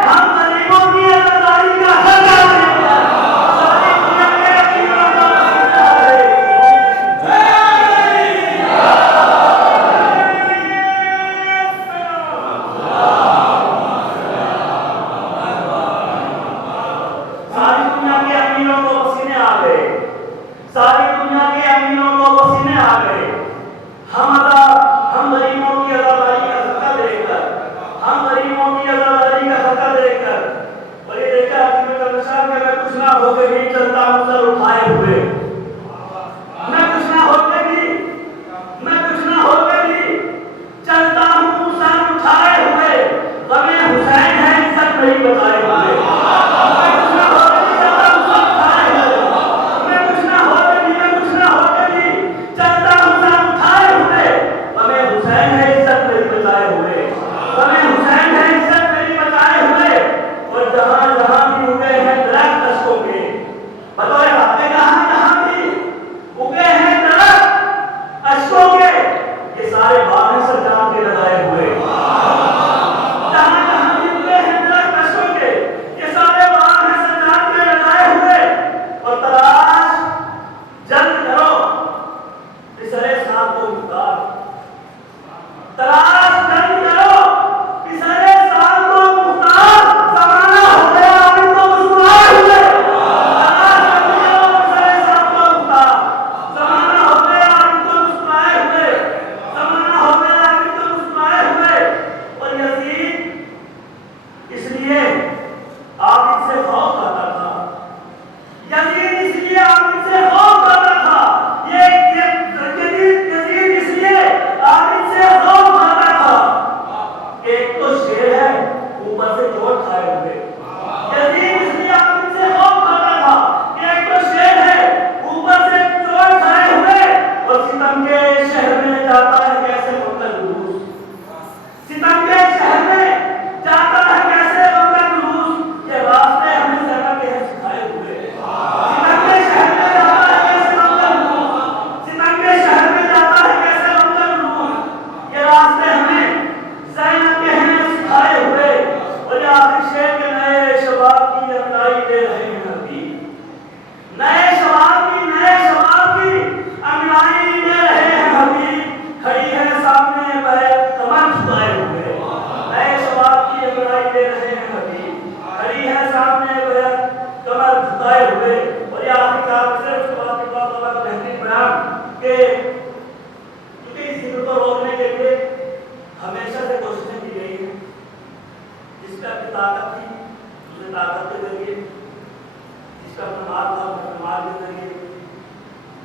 ہم غریبوں کی عزاداری کا حق ادا کریں۔ ساری دنیا کے یتیموں کو بخشنا ہے۔ ساری دنیا کے امیروں کو پسینے آ گئے، ساری دنیا کے امیروں کو پسینے آ گئے۔ ہم غریبوں کی عزاداری کا صدقہ دے کر، ہم غریبوں کی عزاداری کا صدقہ دے کر، اور یہ دیکھا کہ میں کچھ نہ ہو کے بھی چلتا ہوں سر اٹھائے ہوئے، میں کچھ نہ ہو کے بھی چلتا ہوں سر اٹھائے ہوئے، غم حسین ہے عزت نہیں بتائے ہوئے۔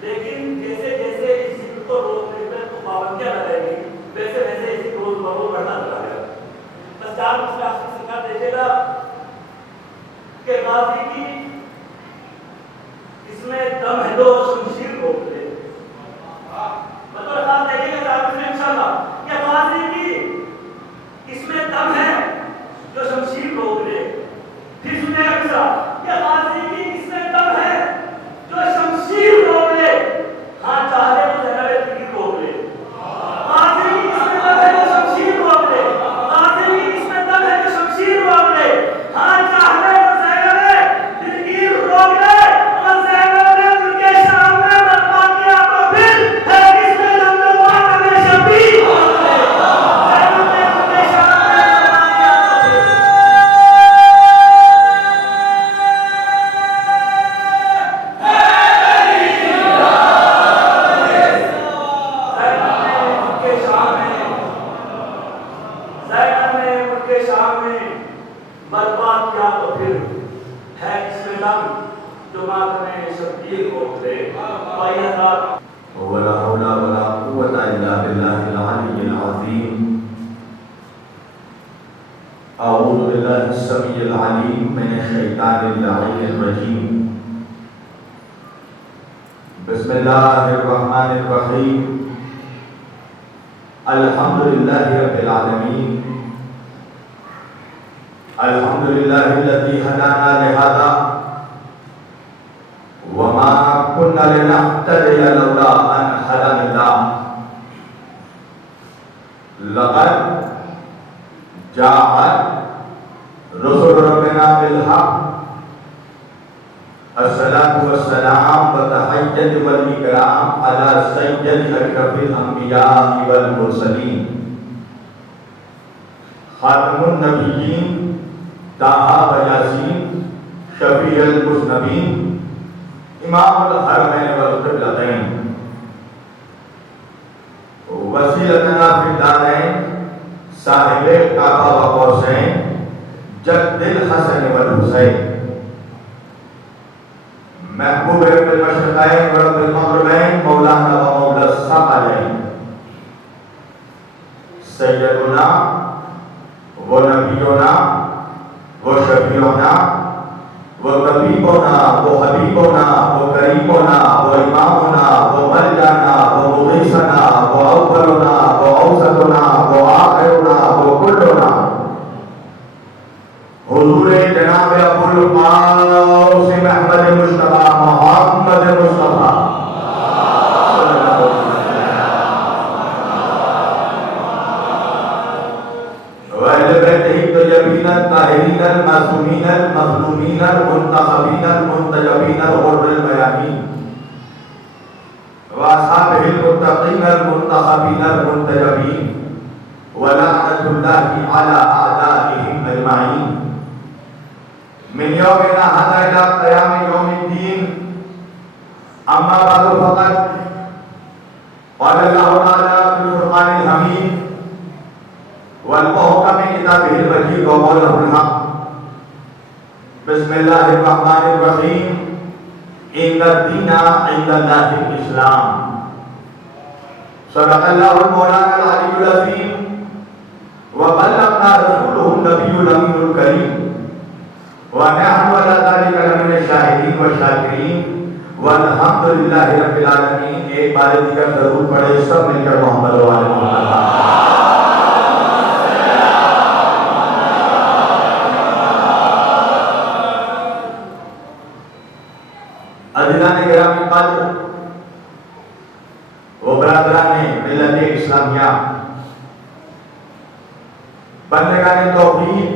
لیکن جیسے جیسے اس ذکر کو روکنے پہ پابندیاں لگائے گی ویسے ویسے اس کی روز بروز بڑھتا چلا گیا۔ بس چار مسئلہ سکھا دیکھے گا کہ غازی کی اس میں دم ہے تو شمشیر روک دے، بطور خاص دیکھے گا چار مسئلہ انشاءاللہ کہ غازی کی اس میں دم ہے جو شمشیر روک دے۔ پھر سنے گا مسئلہ کہ غازی کی اس میں دم ہے جو شمشیر روک لے، ہاں چاہے تو زینب تیر روک لے۔ غازی کی اس میں دم ہے جو شمشیر روک لے، غازی کی اس میں دم ہے جو شمشیر روک لے، ہاں چاہے تو زینب تیر روک لے۔ اور زینب نے ان کے شام میں برپا کیا تو پھر ہے اس میں لمبات میں شبیر روک لے۔ زینب نے ان کے شام میں برپا کیا تو پھر برباد کیا تو پھر ہے اس میں دم جو ماتمِ شبیر روک دے۔ بھائی حضرات ولا حول ولا قوة إلا بالله العلي العظيم أعوذ بالله السميع العليم من الشيطان اللعين الرجيم بسم الله الرحمن الرحيم الحمد لله رب العالمين الحمد لله الذي هدانا لهذا وما كنا لنهتدي لولا أن هدانا الله لقد جاءت رسول ربنا بالحق الصلاة والسلام والتحیت والاکرام علی سید اشرف الانبیاء والمرسلین خاتم النبیین طٰہٰ و یاسین شفیع المذنبین امام الحرمین والقبلتین وسیلتنا فی الدارین صاحب کعبہ و قوسین جد الحسن والحسین محبوب رب المشرقین و رب المغربین مولانا و مولا الثقلین سیدنا و نبینا و شفیعنا و طبیبنا و حبیبنا و کریمنا و امامنا و ملجانا و مغیثنا و اولنا و اوسطنا و آخرنا و کلنا حضور جناب ابو القاسم احمد مصطفیٰ محمد مصطفیٰ وأهل بيته الطيبين الطاهرين المعصومين المظلومين المنتخبين المنتجبين الغر الميامين وأصحابه المتقين المنتخبين المنتجبين ولعنة الله على أعدائهم أجمعين من يومنا هذا إلى قيام يوم الدين أما بعد فقد قال الله تعالى في القرآن الحميد والمحكم كتابه المجيد وقوله الحق بسم الله الرحمن الرحيم إن الدين عند الله الإسلام صدق الله المولانا العلي العظيم وبلغنا رسوله النبي الأمين الكريم ونحن على ذلك لمن الشاهدين والشاكرين والحمد لله رب العالمين. ایک بار دیگر درود پڑھے سب مل کر محمد و آل محمد. عزیزان گرامی قدر و برادران ملت اسلامیہ، بندگان توحید،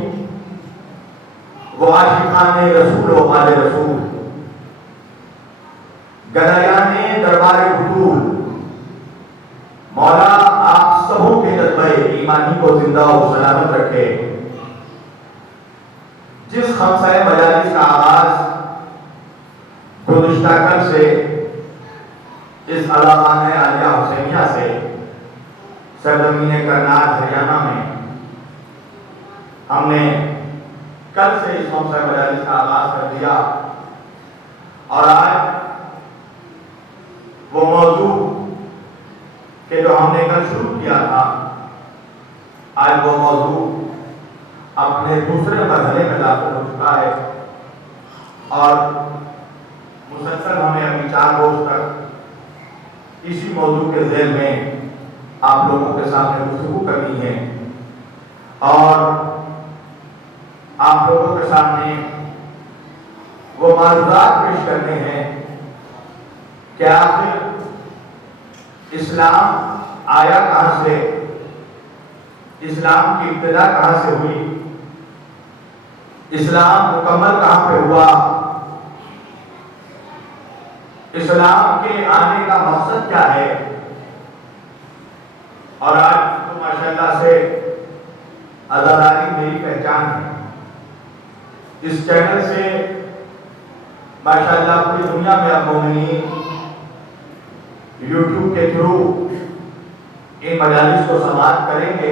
وہ عاشقان رسول و آل رسول، گدایان دربار حضور، مولا آپ سبوں کے جذبہ ایمانی کو زندہ و سلامت رکھے. جس خمسہ مجالس کا آغاز گزشتہ کل سے اس علاقہ عالیہ حسینیہ سے سرزمین کرنال ہریانہ میں ہم نے کل سے اس خمسہ مجالس کا آغاز کر دیا، اور آج وہ موضوع کہ جو ہم نے کل شروع کیا تھا، آج وہ موضوع اپنے دوسرے مرحلے میں داخل ہو چکا ہے، اور مسلسل ہمیں ابھی 4 روز تک اسی موضوع کے ذیل میں آپ لوگوں کے سامنے گفتگو کرنی ہے، اور آپ لوگوں کے سامنے وہ معلومات پیش کرنے ہیں کہ آخر اسلام آیا کہاں سے، اسلام کی ابتدا کہاں سے ہوئی، اسلام مکمل کہاں پہ ہوا، اسلام کے آنے کا مقصد کیا ہے. اور آج تو ماشاءاللہ سے عزاداری میری پہچان ہے. اس چینل سے ماشاءاللہ پوری دنیا میں اب مومنین یوٹیوب کے تھرو ان مجالس کو سماعت کریں گے،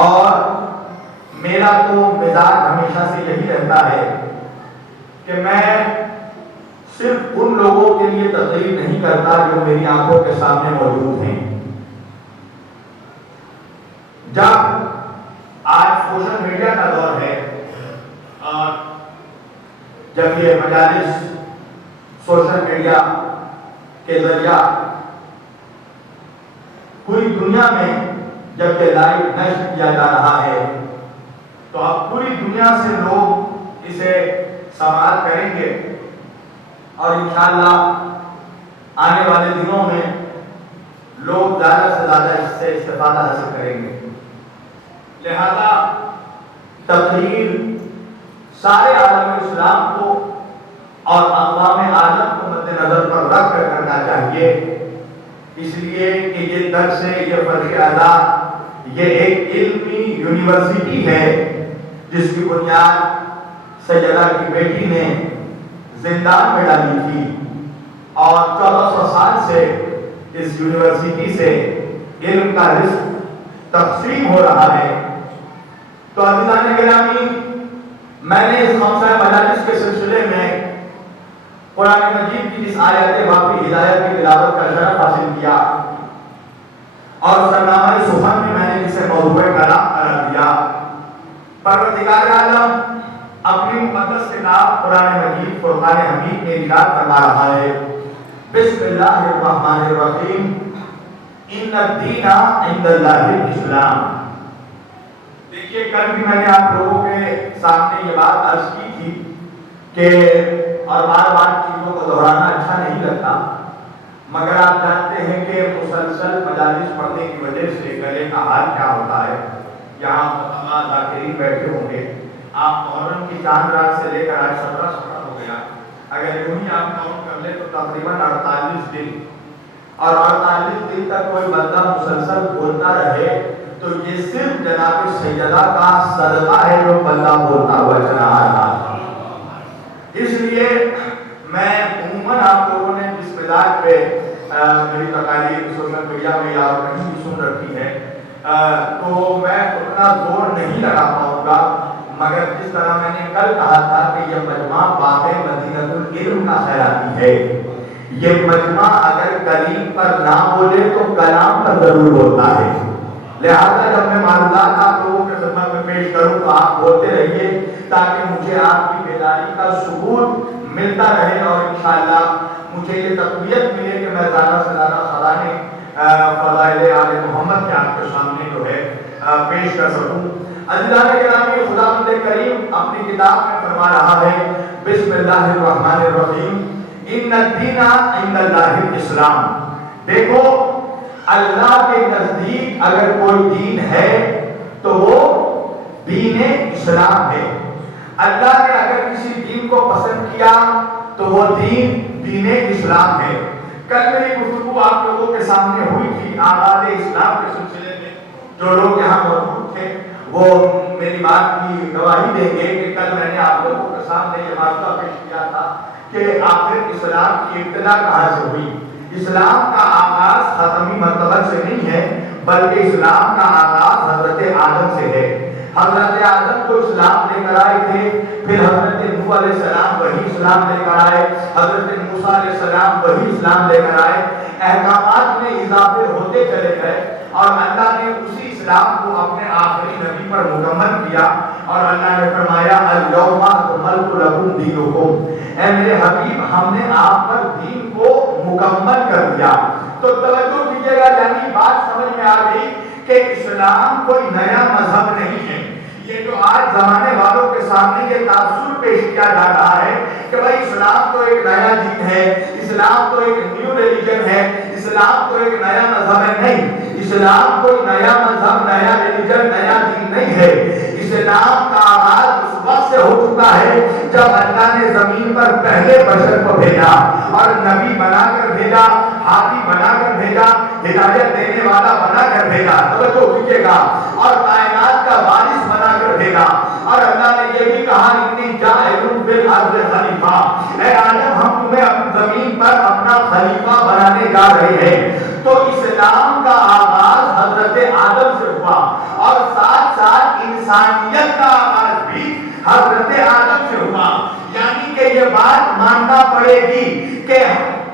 اور میرا تو مزاج ہمیشہ سے یہی رہتا ہے کہ میں صرف ان لوگوں کے لیے تقریر نہیں کرتا جو میری آنکھوں کے سامنے موجود ہیں. جب آج سوشل میڈیا کا دور ہے، اور جب یہ مجالس سوشل میڈیا کے ذریعہ پوری دنیا میں جب یہ لائیو نشر کیا جا رہا ہے، تو اب پوری دنیا سے لوگ اسے سماعت کریں گے، اور انشاءاللہ آنے والے دنوں میں لوگ زیادہ سے زیادہ اس سے استفادہ حاصل کریں گے. لہذا تقریر سارے عالم اسلام کو اور اقوام عالم کو مد نظر پر رکھ کر کرنا چاہیے، اس لیے کہ یہ درس ہے، یہ فرق ادا، یہ ایک علمی یونیورسٹی ہے جس کی بنیاد سیدہ کی بیٹی نے زندان میں ڈالی تھی، اور 1400 سال سے اس یونیورسٹی سے علم کا رزق تقسیم ہو رہا ہے۔ تو عزیزان گرامی، میں نے اس خمسہ مجالس کے سلسلے میں قرآن مجید کی اس آیت واقعی ہدایت کی تلاوت کا شرف حاصل کیا، اور سرنامہ سخن میں نے اسے موضوع کلام قرار دیا۔ پروردگار عالم اپنی مقدس کتاب قرآن مجید فرقان حمید میں ارشاد فرما رہا ہے، بسم اللہ الرحمن الرحیم، ان الدین عند اللہ الاسلام۔ دیکھیے، کل بھی میں نے آپ لوگوں کے سامنے یہ بات عرض کی تھی کہ اور بار بار چیزوں کو دہرانا اچھا نہیں لگتا، مگر آپ جانتے ہیں کہ مسلسل مجالس پڑھنے کی وجہ سے گلے کا حال کیا ہوتا ہے۔ یہاں مقامہ ذاکرین بیٹھے ہوں گے، آپ محرم کی چاند رات سے لے کر آج 17 سفر ہو گیا، اگر یوں ہی آپ کاؤنٹ کر لیں تو تقریباً 48 دن، اور 48 دن تک کوئی بندہ مسلسل بولتا رہے تو یہ صرف جناب سیدہ کا صدقہ ہے جو بندہ بولتا ہوا چلا آ رہا۔ اس لیے میں عموماً آپ لوگوں نے جس مزاج پہ میری تقاریر سوشل میڈیا میں یا کہیں بھی سن رکھی ہے، تو میں اتنا زور نہیں لگا پاؤں گا، مگر جس طرح میں نے کل کہا تھا کہ یہ مجمع باب مدینۃ العلم کا خیراتی ہے، یہ مجمع اگر کلیم پر نہ بولے تو کلام پر ضرور بولتا ہے، لہذا جب میں معلومات آپ لوگوں کے خدمت میں پیش کروں تو آپ بولتے رہیے تاکہ مجھے آپ کی بیداری کا ثبوت ملتا رہے، اور انشاءاللہ مجھے یہ تقویت ملے کہ میں زیادہ سے زیادہ خزانے فضائل آل محمد کے آپ کے سامنے جو ہے پیش کر سکوں۔ عزیزان گرامی، خداوند کریم اپنی کتاب میں فرما رہا ہے، بسم اللہ الرحمن الرحیم، ان الدین عند اللہ الاسلام۔ دیکھو، اللہ کے نزدیک اگر کوئی دین ہے تو وہ دین اسلام ہے۔ اللہ نے اگر کسی دین کو پسند کیا تو وہ دین اسلام ہے۔ کل میری گفتگو آپ لوگوں کے سامنے ہوئی تھی آغاز اسلام کے سلسلے میں، جو لوگ یہاں موجود تھے وہ میری بات کی گواہی دیں گے کہ کل میں نے آپ لوگوں کے سامنے یہ واقعہ پیش کیا تھا کہ آخر اسلام کی ابتدا کہاں سے ہوئی۔ اسلام کا آغاز ختمی مرتبہ سے نہیں ہے، بلکہ اسلام کا آغاز حضرت آدم سے ہے۔ حضرت آدم کو اسلام لے کر آئے تھے، پھر حضرت نوح علیہ السلام وہی اسلام لے کر آئے، حضرت موسیٰ علیہ السلام وہی اسلام لے کر آئے، احکامات میں اضافے ہوتے چلے گئے، اور اللہ نے اسی اسلام کو اپنے آخری نبی پر مکمل کیا، اور اللہ نے فرمایا الیوم اکملت لکم دینکم، اے میرے حبیب ہم نے آپ پر دین کو مکمل کر دیا۔ تو توجہ کیجیے گا، یعنی بات سمجھ میں آ گئی کہ اسلام کوئی نیا مذہب نہیں ہے۔ یہ جو آج زمانے والوں کے سامنے یہ تاثر پیش کیا جا رہا ہے کہ بھائی اسلام تو ایک نیا دین ہے، اسلام تو ایک نیو ریلیجن ہے، اسلام تو ایک نیا مذہب ہے، نہیں، اسلام کوئی نیا مذہب، نیا ریلیجن، نیا دین نہیں ہے۔ اسلام کا آغاز اس وقت سے ہو چکا ہے جب اللہ نے زمین پر پہلے بشر کو بھیجا، اور نبی بنا کر بھیجا، ہادی بنا کر بھیجا، ہدایت دینے والا بنا کر بھیجا، توجہ کیجیے گا، اور کائنات کا وارث بنا کر بھیجا، اور اللہ نے یہ بھی کہا انی جاعل فی الارض خلیفہ، اے آدم ہم تمہیں زمین پر اپنا خلیفہ بنانے جا رہے ہیں۔ تو اسلام کا آغاز حضرت آدم سے ہوا، اور ساتھ ساتھ انسانیت کا آغاز بھی حضرت آدم سے ہوا، یعنی کہ یہ بات ماننا پڑے گی کہ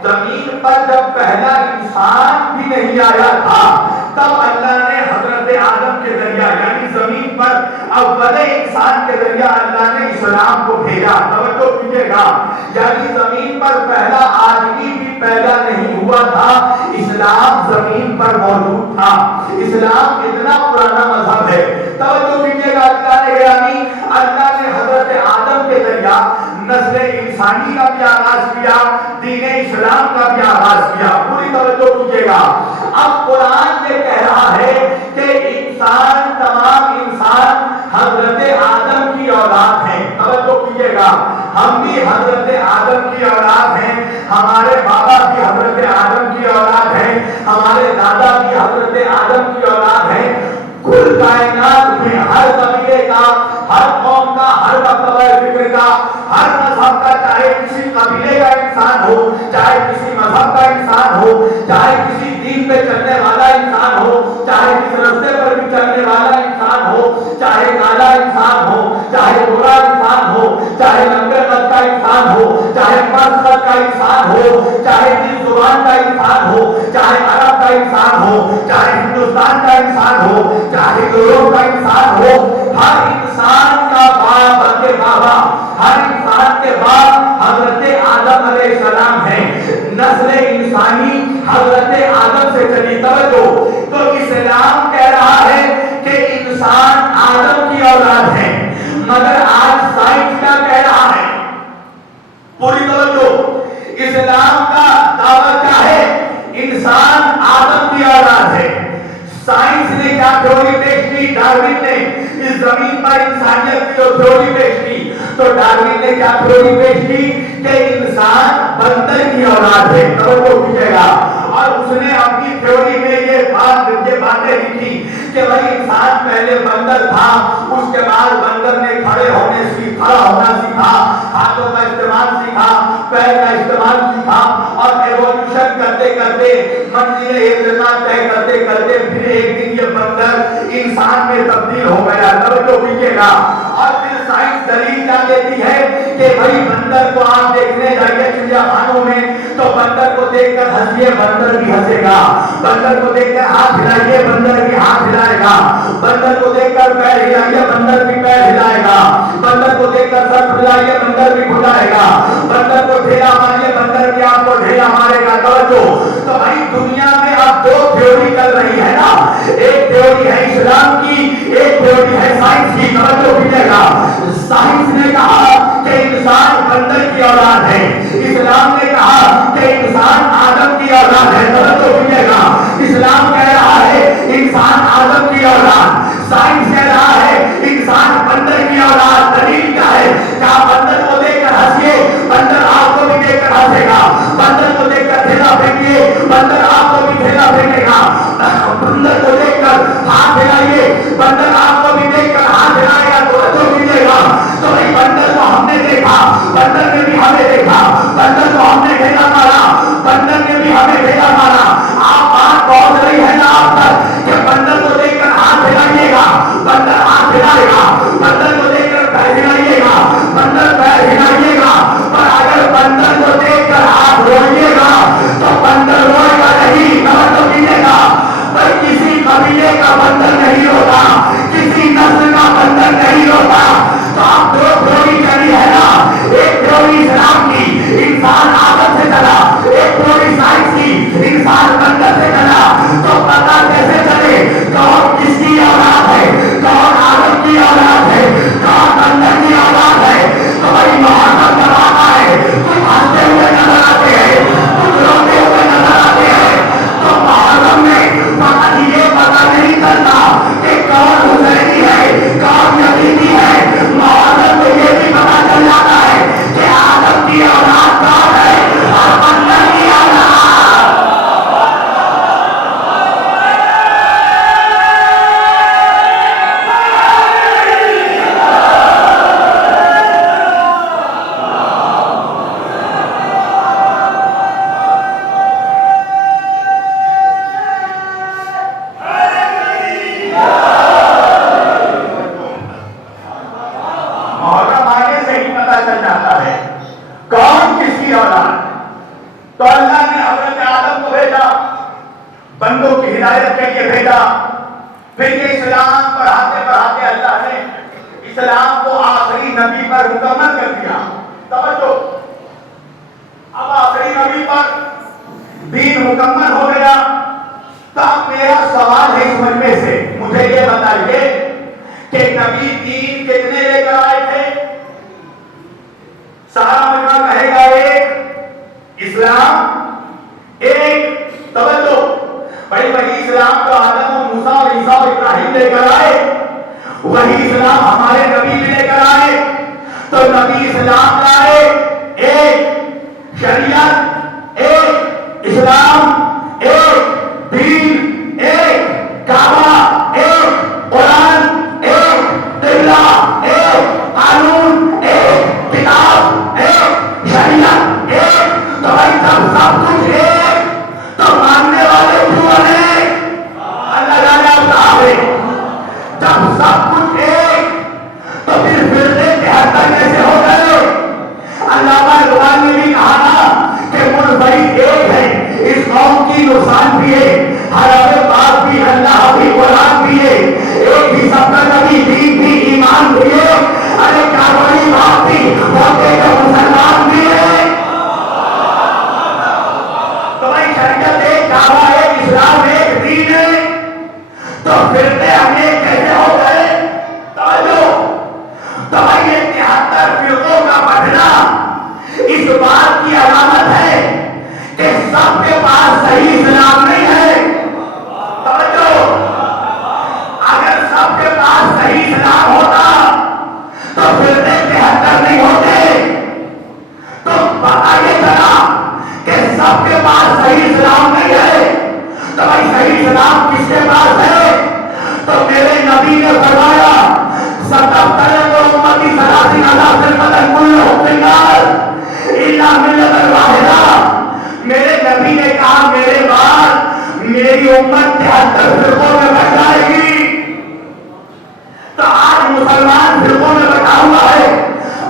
زمین پر جب پہلا انسان بھی نہیں آیا تھا تب اللہ نے حضرت آدم کے ذریعہ، یعنی زمین پر اول انسان کے ذریعہ اللہ نے اسلام کو بھیجا۔ توجہ کیجیے گا، یعنی زمین پر پہلا آدمی بھی پیدا نہیں ہوا تھا، اسلام زمین پر موجود تھا۔ اسلام اتنا پرانا مذہب ہے۔ توجہ کیجیے گا، اللہ نے حضرت آدم کے ذریعہ نسل انسانی کا بھی آغاز کیا، دین اسلام کا بھی آغاز کیا۔ پوری توجہ کیجیے گا۔ اب قرآن یہ کہہ رہا ہے کہ انسان، تمام انسان حضرت آدم ہمارے بابا بھی حضرت آدم کی اولاد ہیں، ہمارے دادا بھی حضرت آدم کی اولاد ہیں۔ کل کائنات میں ہر قبیلے کا، ہر قوم کا، ہر مرتبہ فکر کا، ہر مذہب کا، چاہے کسی قبیلے کا انسان ہو، چاہے کسی مذہب کا انسان ہو، چاہے کسی دین پہ چلنے والا انسان ہو، چاہے کس رستے پر بھی چلنے والا انسان ہو، چاہے کالا انسان ہو، چاہے گورا انسان ہو، چاہے لمبے قد کا انسان ہو، چاہے پست قد کا انسان ہو، چاہے جس زبان کا انسان ہو، چاہے عرب کا انسان ہو، چاہے ہندوستان کا انسان ہو، چاہے یورپ کا انسان ہو، ہر انسان کا باپ بلکہ بابا، ہر انسان کے باپ حضرت آدم علیہ السلام ہے۔ نسل انسانی حضرت آدم سے چلی۔ توجہ، تو اسلام کہہ رہا ہے کہ انسان آدم کی اولاد ہے، مگر آج سائنس کیا کہہ رہا ہے؟ پوری توجہ، اسلام کا دعویٰ کیا ہے؟ انسان آدم کی اولاد ہے۔ سائنس نے کیا تھیوری پیش کی؟ ڈارون نے اس زمین پر انسانیت کی جو تھیوری پیش کی، تو ڈارون نے کیا تھیوری پیش کی کہ انسان بندر کی اولاد ہے۔ توجہ کیجیے گا، اور اس نے اپنی تھیوری میں یہ باتیں لکھی کہ بھائی انسان پہلے بندر تھا، اس کے بعد بندر نے کھڑا ہونا سیکھا، ہاتھوں کا استعمال سیکھا، پیر کا استعمال سیکھا، اور ایوولوشن کرتے کرتے منزل ارتقاء طے کرتے کرتے پھر ایک دن یہ بندر انسان میں تبدیل ہو گیا۔ توجہ کیجیے گا، اور پھر سائنس دلیل کیا دیتی ہے کہ بھائی بندر کو آپ دیکھنے جائیے چڑیا خانوں میں تو بندر کو دیکھ کر ہنسیے، بندر بھی ہنسے گا، بندر کو دیکھ کر ہاتھ ہلائیے، بندر بھی ہاتھ ہلائے گا، بندر کو دیکھ کر پیر ہلائیے، بندر بھی پیر ہلائے گا، بندر کو دیکھ کر سر کھلائیے، بندر بھی کھلائے گا، بندر کو ڈھیلا ماریے، بندر بھی آپ کو ڈھیلا مارے گا۔ توجہ، تو بھائی دنیا میں اب دو تھیوری چل رہی ہے نا، ایک تھیوری ہے اسلام کی، ایک تھیوری ہے سائنس کی۔ توجہ کیجیے گا، سائنس نے کہا کہ انسان بندر کی اولاد ہے، اسلام نے کہا کہ انسان آدم کی اولاد ہے۔ توجہ کیجیے گا، اسلام کہہ رہا ہے انسان آدم کی اولاد، سائنس کہہ رہا ہے انسان بندر کی اولاد۔ دلیل کیا ہے؟ کہا بندر کو دیکھ کر ہنسیے، بندر آپ کو بھی دیکھ کر ہنسے گا، بندر کو دیکھ کر ڈھیلا پھینکیے، بندر آپ کو بھی ڈھیلا پھینکے گا، بندر کو دیکھ کر ہاتھ ہلائیے، بندر آپ کو بھی دیکھ کر ہاتھ ہلائے گا۔ توجہ کیجیے گا، تو بھائی بندر کو ہم نے دیکھا، بندر نے بھی ہمیں دیکھا، بندر کو ہم نے ڈھیلا مارا، بندر نے بھی ہمیں ڈھیلا مارا۔ آپ بات پہنچ رہی ہے نا آپ تک کہ بندر کو دیکھ کر ہاتھ ہلائیے گا، بندر ہاتھ ہلائے گا، بندر کو دیکھ کر پیر ہلائیے گا، بندر پیر ہلائیے گا، پر اگر بندر کو دیکھ کر ہاتھ روئیے گا تو بندر روئے گا نہیں۔ توجہ کیجیے گا، بھائی کسی قبیلے کا بندر نہیں ہوتا، کسی نسل کا بندر نہیں ہوتا۔ تو آپ دو تھیوری چلی ہے نا، ایک تھیوری اسلام کی، انسان آدم سے چلا، ایک تھیوری سائنس کی، انسان بندر سے چلا۔ تو پتہ کیسے چلے کون کس کی اولاد ہے، کون آدم کی اولاد ہے، کون بندر کی اولاد ہے؟ تو بھائی محرم جب آتا ہے کچھ ہنستے ہوئے نظر آتے ہیں، کچھ روتے ہوئے نظر آتے ہیں، تو محرم میں فقط یہ پتہ نہیں چلتا کہ کون حسینی ہے، کون یزیدی ہے، محرم میں یہ بھی پتہ چل جاتا ہے کہ آدم کی اولاد کون ہے اور بندر کی اولاد۔ تو اللہ نے حضرت آدم کو بھیجا، بندوں کی ہدایت کے لیے بھیجا، پھر یہ اسلام پڑھاتے پڑھاتے اللہ نے اسلام کو آخری نبی پر مکمل کر دیا۔ توجہ، اب آخری نبی پر دین مکمل ہو گیا۔ تو اب میرا سوال ہے اس مجمع سے، مجھے یہ بتائیے کہ نبی دین کتنے لے کر آئے تھے؟ سارا مجمع کہے گا ایک، اسلام ایک۔ توجہ، بھائی وہی اسلام تو آدم و موسیٰ اور عیسیٰ اور ابراہیم لے کر آئے، وہی اسلام ہمارے نبی بھی لے کر آئے۔ تو نبی اسلام لائے ایک، شریعت ایک اسلام، ایک دین، ایک کعبہ، ایک قرآن، ایک قبلہ، ایک قانون، ایک کتاب، ایک شریعت، ایک تو بھائی جب سب کچھ ایک تو ماننے والے کیوں بنے؟ اللہ جانے آپ صاحب ہے جب سب کچھ ایک تو پھر فرقے 73 کیسے ہو گئے؟ علامہ اقبال نے بھی کہا نا کہ ملک ایک ہے، اس قوم کی نقصان بھی ہے، حرام بات بھی، اللہ بھی، قرآن بھی ہے، ایک ہی سب کا نبی، دین بھی، ایمان بھی ہے، ارے کیا بڑی بات تھی ہوتے کہ مسلمان بھی ہے۔ تو بھائی شریعت ایک، کعبہ ایک، اسلام ایک، دین ہے، تو فرقے ہمیں کیسے ہو گئے؟ تو بھائی یہ 73 فرقوں کا بڑھنا اس بات کی علامت ہے کہ سب کے پاس صحیح اسلام نہیں ہے۔ توجہ، اگر سب کے پاس صحیح اسلام ہوتا تو فرقے 73 نہیں ہوتے۔ تو پتا یہ چلا کہ سب کے پاس صحیح اسلام نہیں ہے، تو بھائی صحیح اسلام کس کے پاس ہے؟ تو میرے نبی نے فرمایا میرے نبی نے کہا میرے بعد میری امت 73 فرقوں میں بٹ جائے گی۔ تو آج مسلمان فرقوں میں بٹا ہوا ہے،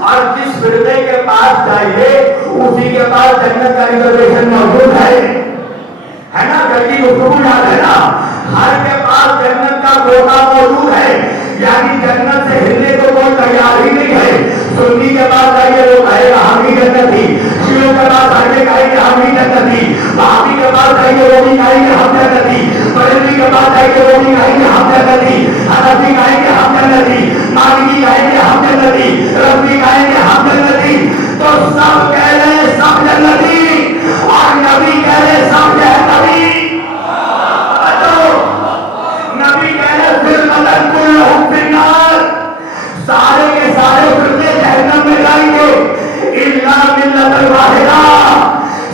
اور جس فرقے کے پاس جائیے اسی کے پاس جنت کا ریزرویشن موجود ہے نا؟ جلدی گفتگو یاد ہے نا؟ ہر کے پاس جنت کا کوٹا موجود ہے، یعنی جنت سے ہلنے کو کوئی تیار ہی نہیں ہے۔ سنی کے پاس جائیے وہ کہے گا ہم ہی جنت تھی، شیعوں کے پاس جائیے کہیں گے ہم ہی جنت تھی، بھابی کے پاس جائیے وہ بھی کہیں گے ہم جنت تھی، بریلوی کے پاس جائیے وہ بھی کہیں گے ہم جنت تھی، حنفی کہیں گے ہم جنت تھی، مالکی کہیں گے ہم جنت تھی، رفضی کہیں گے ہم جنت تھی۔ تو سب کہہ رہے سب جنت تھی، اور نبی کہہ رہے سب جہنمی۔ نبی کہہ رہے پھر مدد کلہم فی النار، سارے کے سارے فرقے جہنم میں جائیں گے، الا ملت الواحدہ،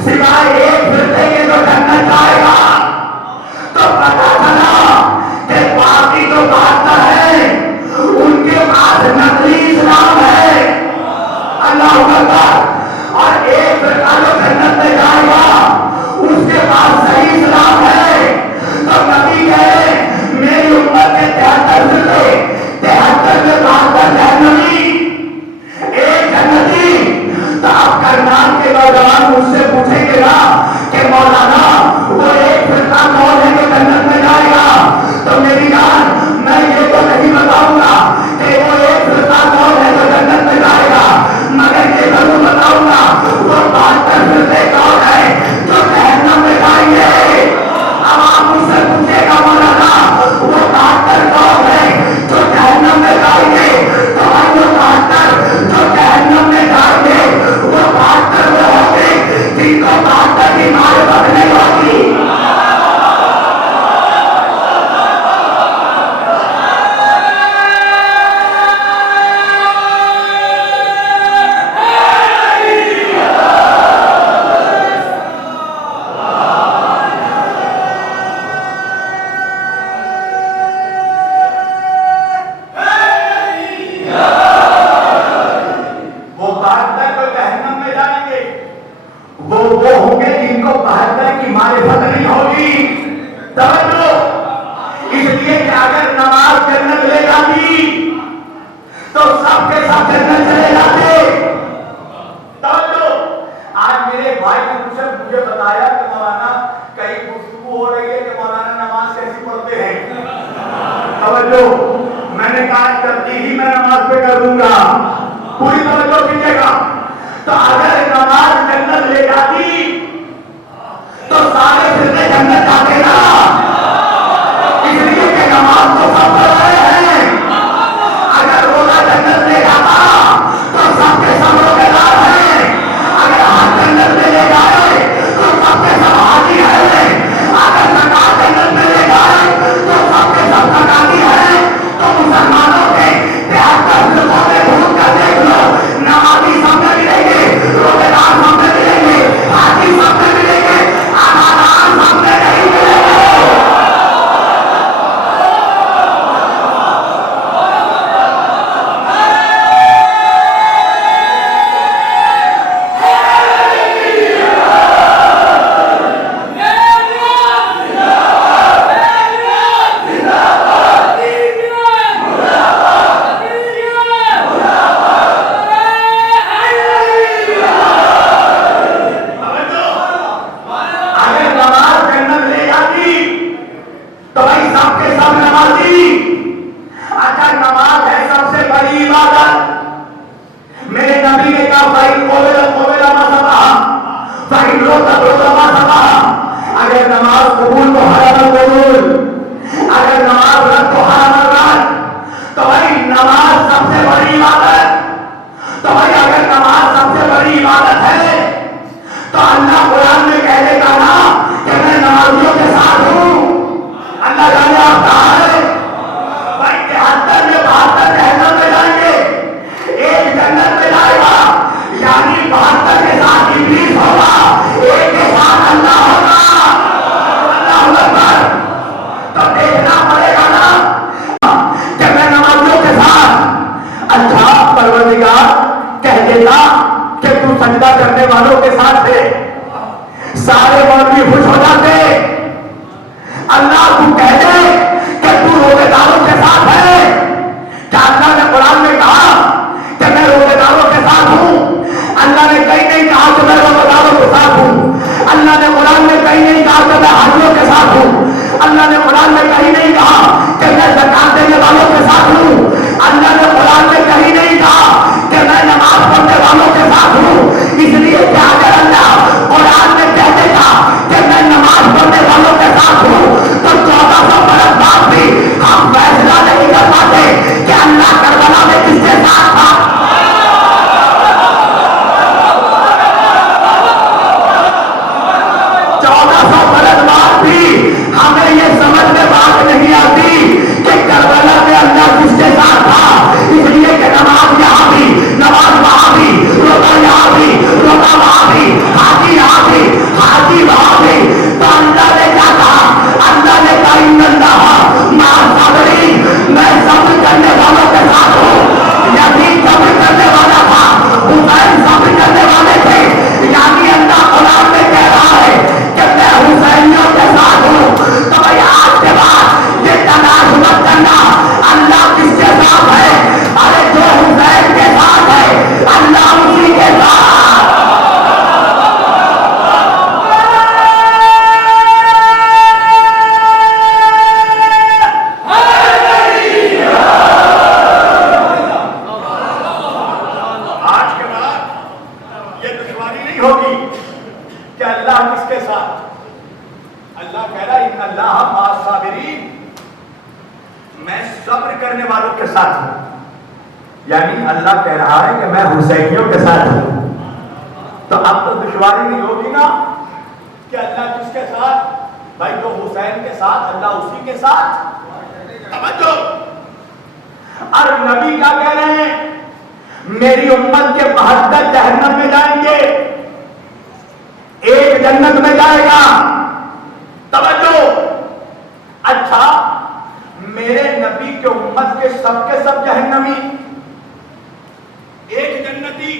سوائے ایک فرقے کے جو جنت جائے گا۔ تو پتا چلا کہ باقی جو 72 ہیں ان کے پاس نقلی اسلام ہے، اللہ اکبر، اور ایک فرقہ جو جنت میں جائے گا اس کے پاس صحیح اسلام ہے۔ تو نبی کہے میری امت کے 73 فرقے، 73 میں 72 جہنمی، ایک جنتی۔ تو آپ کرنال کے نوجوان مجھ سے پوچھیں گے نا کہ مولانا وہ ایک فرقہ کون ہے جو جنت میں جائے گا؟ تو میری جان میں یہ تو نہیں بتاؤں گا کہ وہ ایک فرقہ کون ہے جو جنت میں جائے گا، مگر یہ ضرور بتاؤں گا وہ 72 فرقے کون ہے جو جہنم میں جائیں گے۔ اب آپ مجھ سے پوچھے گا مولانا وہ 72 کون ہے جو جہنم میں جائیں گے؟ تو ہم وہ 72 جو جہنم میں جائیں گے وہ 72 وہ ہوں گے جن کو 72 کی معرفت نہیں ہوگی۔ وہ ہوں گے جن کو 72 کی معرفت نہیں ہوگی۔ توجہ، اس لیے کہ اگر نماز جنت لے جاتی تو سب کے سب جنت چلے جاتے۔ توجہ، آج میرے بھائی نے مجھے بتایا کہ مولانا کئی گفتگو ہو رہی ہے کہ مولانا نماز کیسی پڑھتے ہیں۔ توجہ، میں نے کہا کرتی ہی میں نماز پہ کر دوں گا، پوری توجہ کیجیے گا۔ تو اگر نماز جنت لے جاتی تو سارے فرقے جنت جاتے نا، اس لیے کہ نماز تو سب پڑھ رہے ہیں۔ اگر روزہ جنت لے جاتا تو سب کے سب روزے دار ہیں، اگر حج جنت میں لے جائے تو سب کے سب حاجی ہیں، اگر زکات جنت میں لے جائے تو سب کے سب زکاتی ہیں۔ تو مسلمانوں کے 73 فرقوں میں ڈھونڈ کر دیکھ لو، نمازی سب میں ملیں گے، روزے دار سب میں ملیں گے، حاجی سب میں ملیں گے، میں صبر کرنے والوں کے ساتھ ہوں. یعنی اللہ کہہ رہا ہے کہ میں حسینیوں کے ساتھ ہوں. تو اب تو دشواری نہیں ہوگی نا کہ اللہ کس کے ساتھ؟ بھائی جو حسین کے ساتھ اللہ اسی کے ساتھ. توجہ. اور نبی کیا کہہ رہے ہیں؟ میری امت کے 72 جہنم میں جائیں گے, ایک جنت میں جائے گا. توجہ. اچھا, میرے نبی کے امت کے سب جہنمی, ایک جنتی.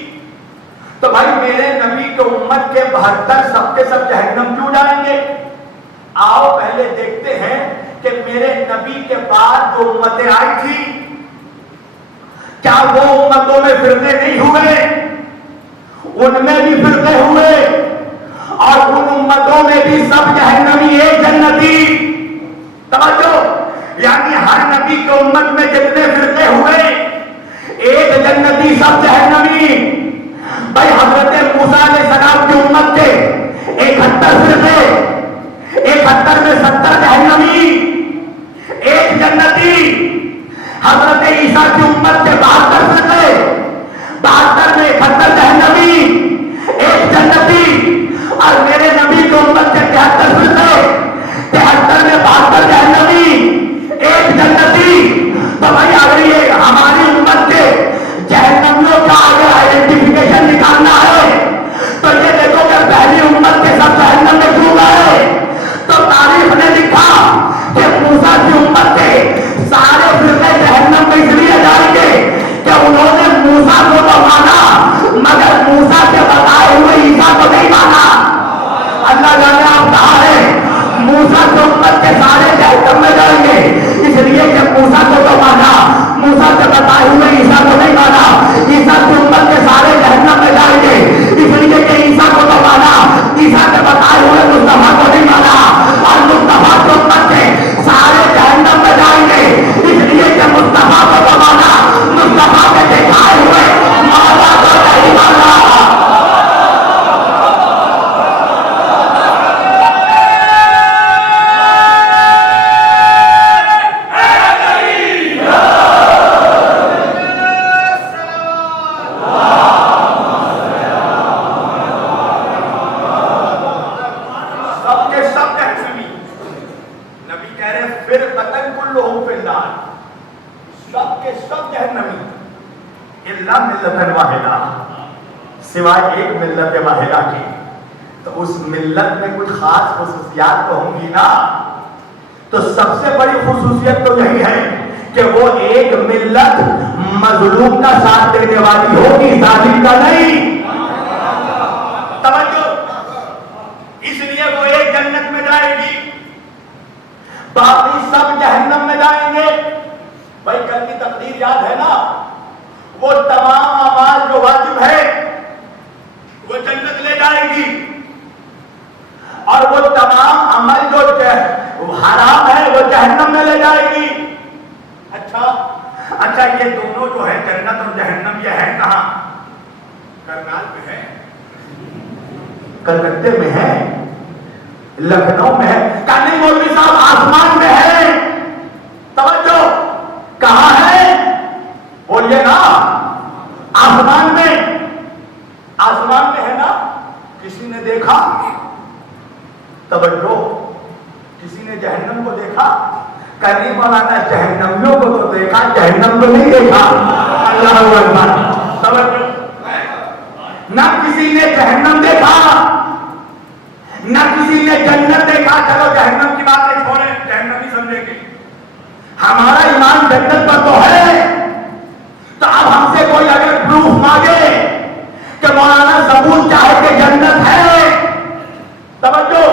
تو بھائی میرے نبی کے امت کے 72 سب جہنم کیوں جائیں گے؟ آؤ پہلے دیکھتے ہیں کہ میرے نبی کے بعد جو امتیں آئی تھی کیا وہ امتوں میں فرقے نہیں ہوئے؟ ان میں بھی فرقے ہوئے, اور ان امتوں میں بھی سب جہنمی ایک جنتی. توجہ. یعنی ہر نبی کی امت میں جتنے فرقے ہوئے ایک جنتی سب جہنمی. بھائی حضرت موسیٰ علیہ السلام کی امت کے 71 فرقے, 71 میں 70 جہنمی, ایک جنتی. حضرت عیسیٰ کی امت کے 72 فرقے, 72 میں 71 جہنمی, ایک جنتی. اور میرے نبی کی امت کے 73 فرقے, 73 میں 72 جہنمی, ایک جنتی. تو بھائی اگر یہ ہماری امت کے جہنمیوں کا اگر آئیڈینٹیفیکیشن نکالنا ہے تو یہ دیکھو کہ پہلی امت کے سب جہنم میں کیوں گئے. تو تاریخ نے لکھا کہ موسیٰ کی امت کے سارے فرقے جہنم میں اس لیے جائیں گے کہ انہوں نے موسیٰ کو تو مانا مگر موسیٰ کے بتائے ہوئے عیسیٰ کو نہیں مانا. اللہ جانے آپ کہاں ہے, موسیٰ کی امت کے سارے جہنم میں جائیں گے اس لیے کہ موسیٰ کو تو مانا, موسیٰ کے بتائے ہوئے عیسیٰ کو نہیں مانا. عیسیٰ کی امت کے سارے جہنم میں جائیں گے اس لیے کہ عیسیٰ کو تو مانا, عیسیٰ کے بتائے ہوئے مصطفیٰ کو نہیں مانا. اور مصطفیٰ کی امت کے سارے جہنم میں جائیں گے اس لیے کہ مصطفیٰ کو تو مانا, مصطفیٰ کے دکھائے ہوئے مولا کو نہیں مانا. سوائے ایک ملت واحدہ کی. تو اس ملت میں کچھ خاص خصوصیات تو ہوں گی نا. تو سب سے بڑی خصوصیت تو یہی ہے کہ وہ ایک ملت مظلوم کا ساتھ دینے والی ہوگی, ظالم کا نہیں. توجہ. اس لیے وہ ایک جنت میں جائے گی, باقی سب جہنم میں جائیں گے. بھائی کل کی تقدیر یاد ہے نا, وہ تمام اعمال جو واجب ہے وہ جنت لے جائے گی, اور وہ تمام عمل جو حرام ہے وہ جہنم میں لے جائے گی. اچھا یہ دونوں جو ہے جنت اور جہنم یہ ہے کہاں؟ کرنال میں ہے, کلکتے میں ہے, لکھنؤ میں ہے. کہانی مولوی صاحب آسمان میں ہے. توجہ. کہاں ہے؟ بولیے نا. آسمان میں. آسمان میں ہے نا. کسی نے دیکھا؟ توجہ. کسی نے جہنم کو دیکھا؟ کہنے مولانا جہنمیوں کو تو دیکھا, جہنم کو نہیں دیکھا. اللہ اکبر. توجہ. نہ کسی نے جہنم دیکھا نہ کسی نے جنت دیکھا. چلو جہنم کی باتیں چھوڑیں, جہنم ہی سمجھیں گے. ہمارا ایمان جنت پر تو ہے. تو اب ہم سے کوئی اگر پروف مانگے کہ مولانا ثبوت چاہے کہ جنت ہے, توجہ,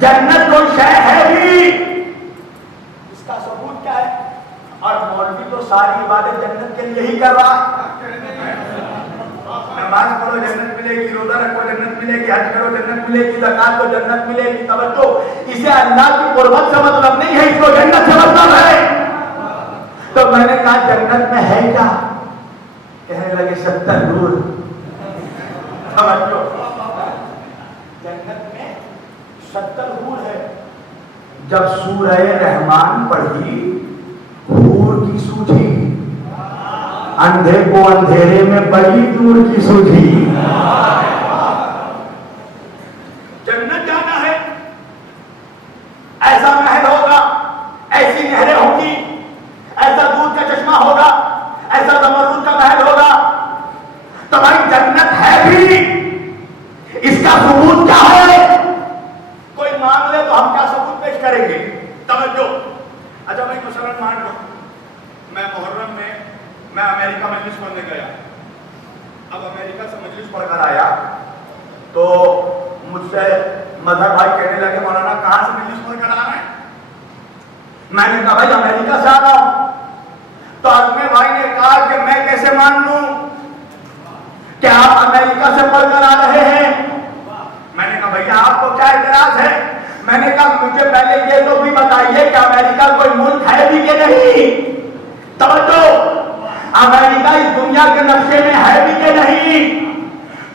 جنت کوئی شے ہے بھی, اس کا ثبوت کیا ہے؟ اور مولوی تو ساری عبادت جنت کے لیے ہی کر رہا ہے. نماز پڑھو جنت ملے گی, روزہ رکھو جنت ملے گی, حج کرو جنت ملے گی, زکات دو جنت ملے گی. توجہ, اسے اللہ کی قربت سے مطلب نہیں ہے, اس کو جنت سے مطلب ہے. تو میں نے کہا جنت میں ہے کیا؟ کہنے لگے 70 نور. توجہ, جنت میں 70 نور ہے. جب سورہ رحمان پڑھی نور کی سوجھی، اندھے کو اندھیرے میں بڑی نور کی سوجھی۔ جنت جانا ہے، ایسا محل ہوگا، ایسی نہریں ہوں گی، ایسا دودھ کا چشمہ ہوگا، ایسا زمرد کا محل ہوگا۔ تو بھائی جنت ہے بھی، اس کا ثبوت کیا ہے؟ کوئی مانگ لے تو ہم کیا ثبوت پیش کریں گے؟ توجہ۔ اچھا بھائی مثلا مان لو میں محرم میں امریکہ مجلس پڑھنے گیا، اب امریکہ سے مجلس پڑھ کر آیا تو مجھ سے مظہر بھائی کہنے لگے مولانا کہاں سے مجلس پڑھ کر آ رہے ہیں؟ میں نے کہا بھائی امریکہ سے آ رہا ہوں۔ تو اجمیر بھائی نے کہا کہ میں کیسے مان لوں کہ آپ امریکہ سے پڑھ کر آ رہے ہیں؟ میں نے کہا بھیا آپ کو کیا اعتراض ہے؟ میں نے کہا مجھے پہلے یہ تو بھی بتائیے کہ امریکہ کوئی ملک ہے بھی کہ نہیں؟ توجہ، امریکہ اس دنیا کے نقشے میں ہے بھی کہ نہیں؟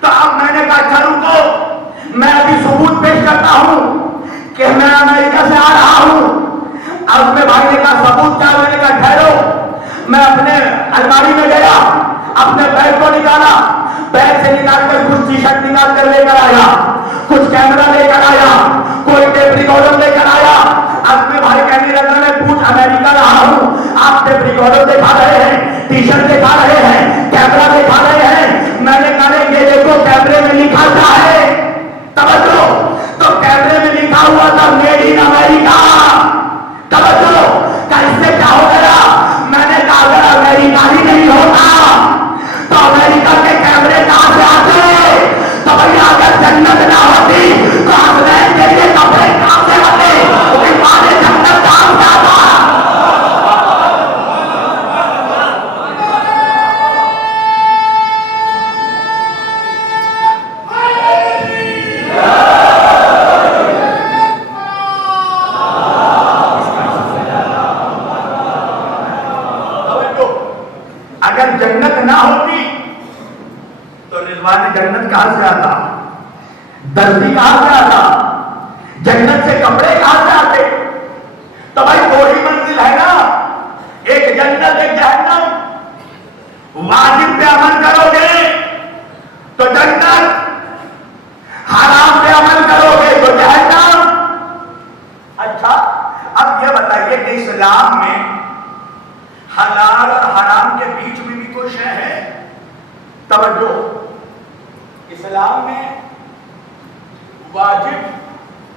تو اب میں نے کہا اچھا رکو، میں ابھی ثبوت پیش کرتا ہوں کہ میں امریکہ سے آ رہا ہوں۔ اب میں بھائی نے کہا ثبوت کیا؟ میں نے کہا ٹھہرو، میں اپنے الماری میں گیا، اپنے بیگ کو نکالا، بیگ سے نکال کر کچھ ٹی شرٹ نکال کر لے کر آیا، کچھ کیمرہ لے کر آیا، کوئی ٹیپ ریکارڈر لے کر آیا۔ اب میں بھائی کہنے لگا میں پوچھ امریکہ رہا ہوں، آپ ٹیپ ریکارڈر دکھا رہے ہیں، ٹی شرٹ دکھا رہے ہیں، کیمرہ دکھا رہے ہیں۔ میں نے کہا یہ دیکھو کیمرے میں لکھا کیا ہے؟ توجہ، تو کیمرے میں لکھا ہوا تھا میڈ ان امریکہ۔ توجہ، کہ اس سے کیا ہو گیا؟ میں نے کہا اگر امریکہ ہی نہیں ہوتا تو امریکہ کے کیمرے کہاں سے آتے؟ تو بھائی اگر جنت نہ ہوتی تو انگلینڈ کے لیے کپڑے کہاں سے آتے؟ جنت کہاں سے آتا؟ اگر جنت نہ ہوتی تو رضوان جنت کہاں سے آتا؟ دردی کہاں سے آتا؟ جنت سے کپڑے کہاں سے آتے؟ تو بھائی دو ہی منزل ہے نا، ایک جنت ایک جہنم۔ واجب پہ عمل کرو گے تو جنت، حرام پہ عمل کرو گے تو جہنم۔ اچھا اب یہ بتائیے کہ اسلام میں حلال اور حرام کے بیچ میں بھی کوئی شے ہے؟ توجہ، اسلام میں واجب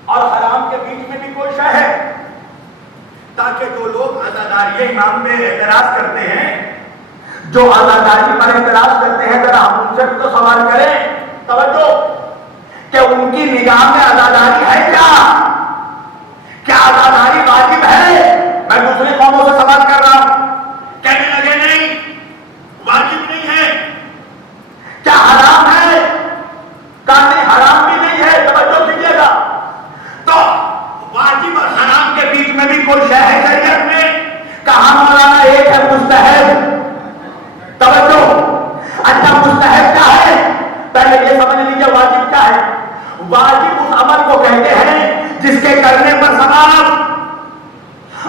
اور حرام کے بیچ میں بھی کوئی شے ہے؟ تاکہ جو لوگ عزاداری امام پہ اعتراض کرتے ہیں، جو عزاداری پر اعتراض کرتے ہیں، ذرا ہم ان سے تو سوال کریں۔ توجہ، کہ ان کی نگاہ میں عزاداری ہے کیا؟ کیا عزاداری واجب ہے؟ میں دوسری قوموں سے سوال کر رہا ہوں، کہنے لگے نہیں واجب نہیں ہے۔ کیا حرام ہے؟ کہا نہیں حرام بھی نہیں ہے۔ توجہ کیجیے گا، تو واجب اور حرام کے بیچ میں بھی کوئی شے ہے شریعت میں؟ کہا مولانا ایک ہے مستحب۔ توجہ، اچھا مستحب کیا ہے؟ پہلے یہ سمجھ لیجیے واجب کیا ہے۔ واجب اس عمل کو کہتے ہیں جس کے کرنے پر ثواب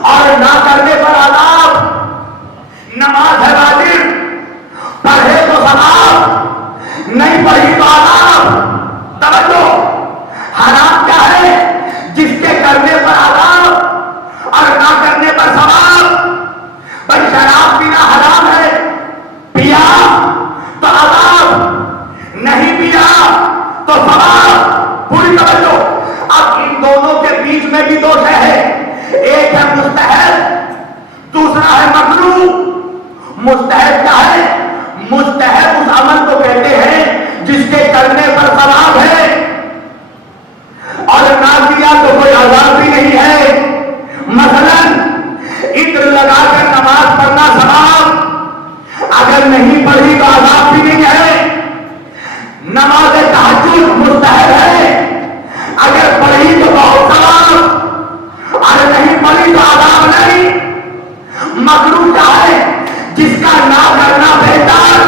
اور نہ کرنے پر عذاب۔ نماز ہے واجب، پڑھے تو ثواب، نہیں پڑھی تو عذاب۔ توجہ، حرام کیا ہے؟ جس کے کرنے پر عذاب اور نہ کرنے پر ثواب۔ بھائی شراب پینا حرام ہے، پیا تو عذاب، نہیں پیا تو ثواب۔ پوری توجہ، اب ان دونوں کے بیچ میں بھی دو شے ہے، ایک ہے مستحب، دوسرا ہے مکروہ۔ مستحب کیا ہے؟ مستحب اس عمل کو کہتے ہیں جس کے کرنے پر ثواب ہے اور نہ کیا تو کوئی عذاب بھی نہیں ہے۔ مثلا عطر لگا کر نماز پڑھنا ثواب، اگر نہیں پڑھی تو عذاب بھی نہیں ہے۔ نماز تہجد مستحب ہے، اگر پڑھی تو بہت ثواب، اگر نہیں پڑھی تو عذاب نہیں۔ مکروہ کیا ہے؟ جس کا نہ کرنا بہتر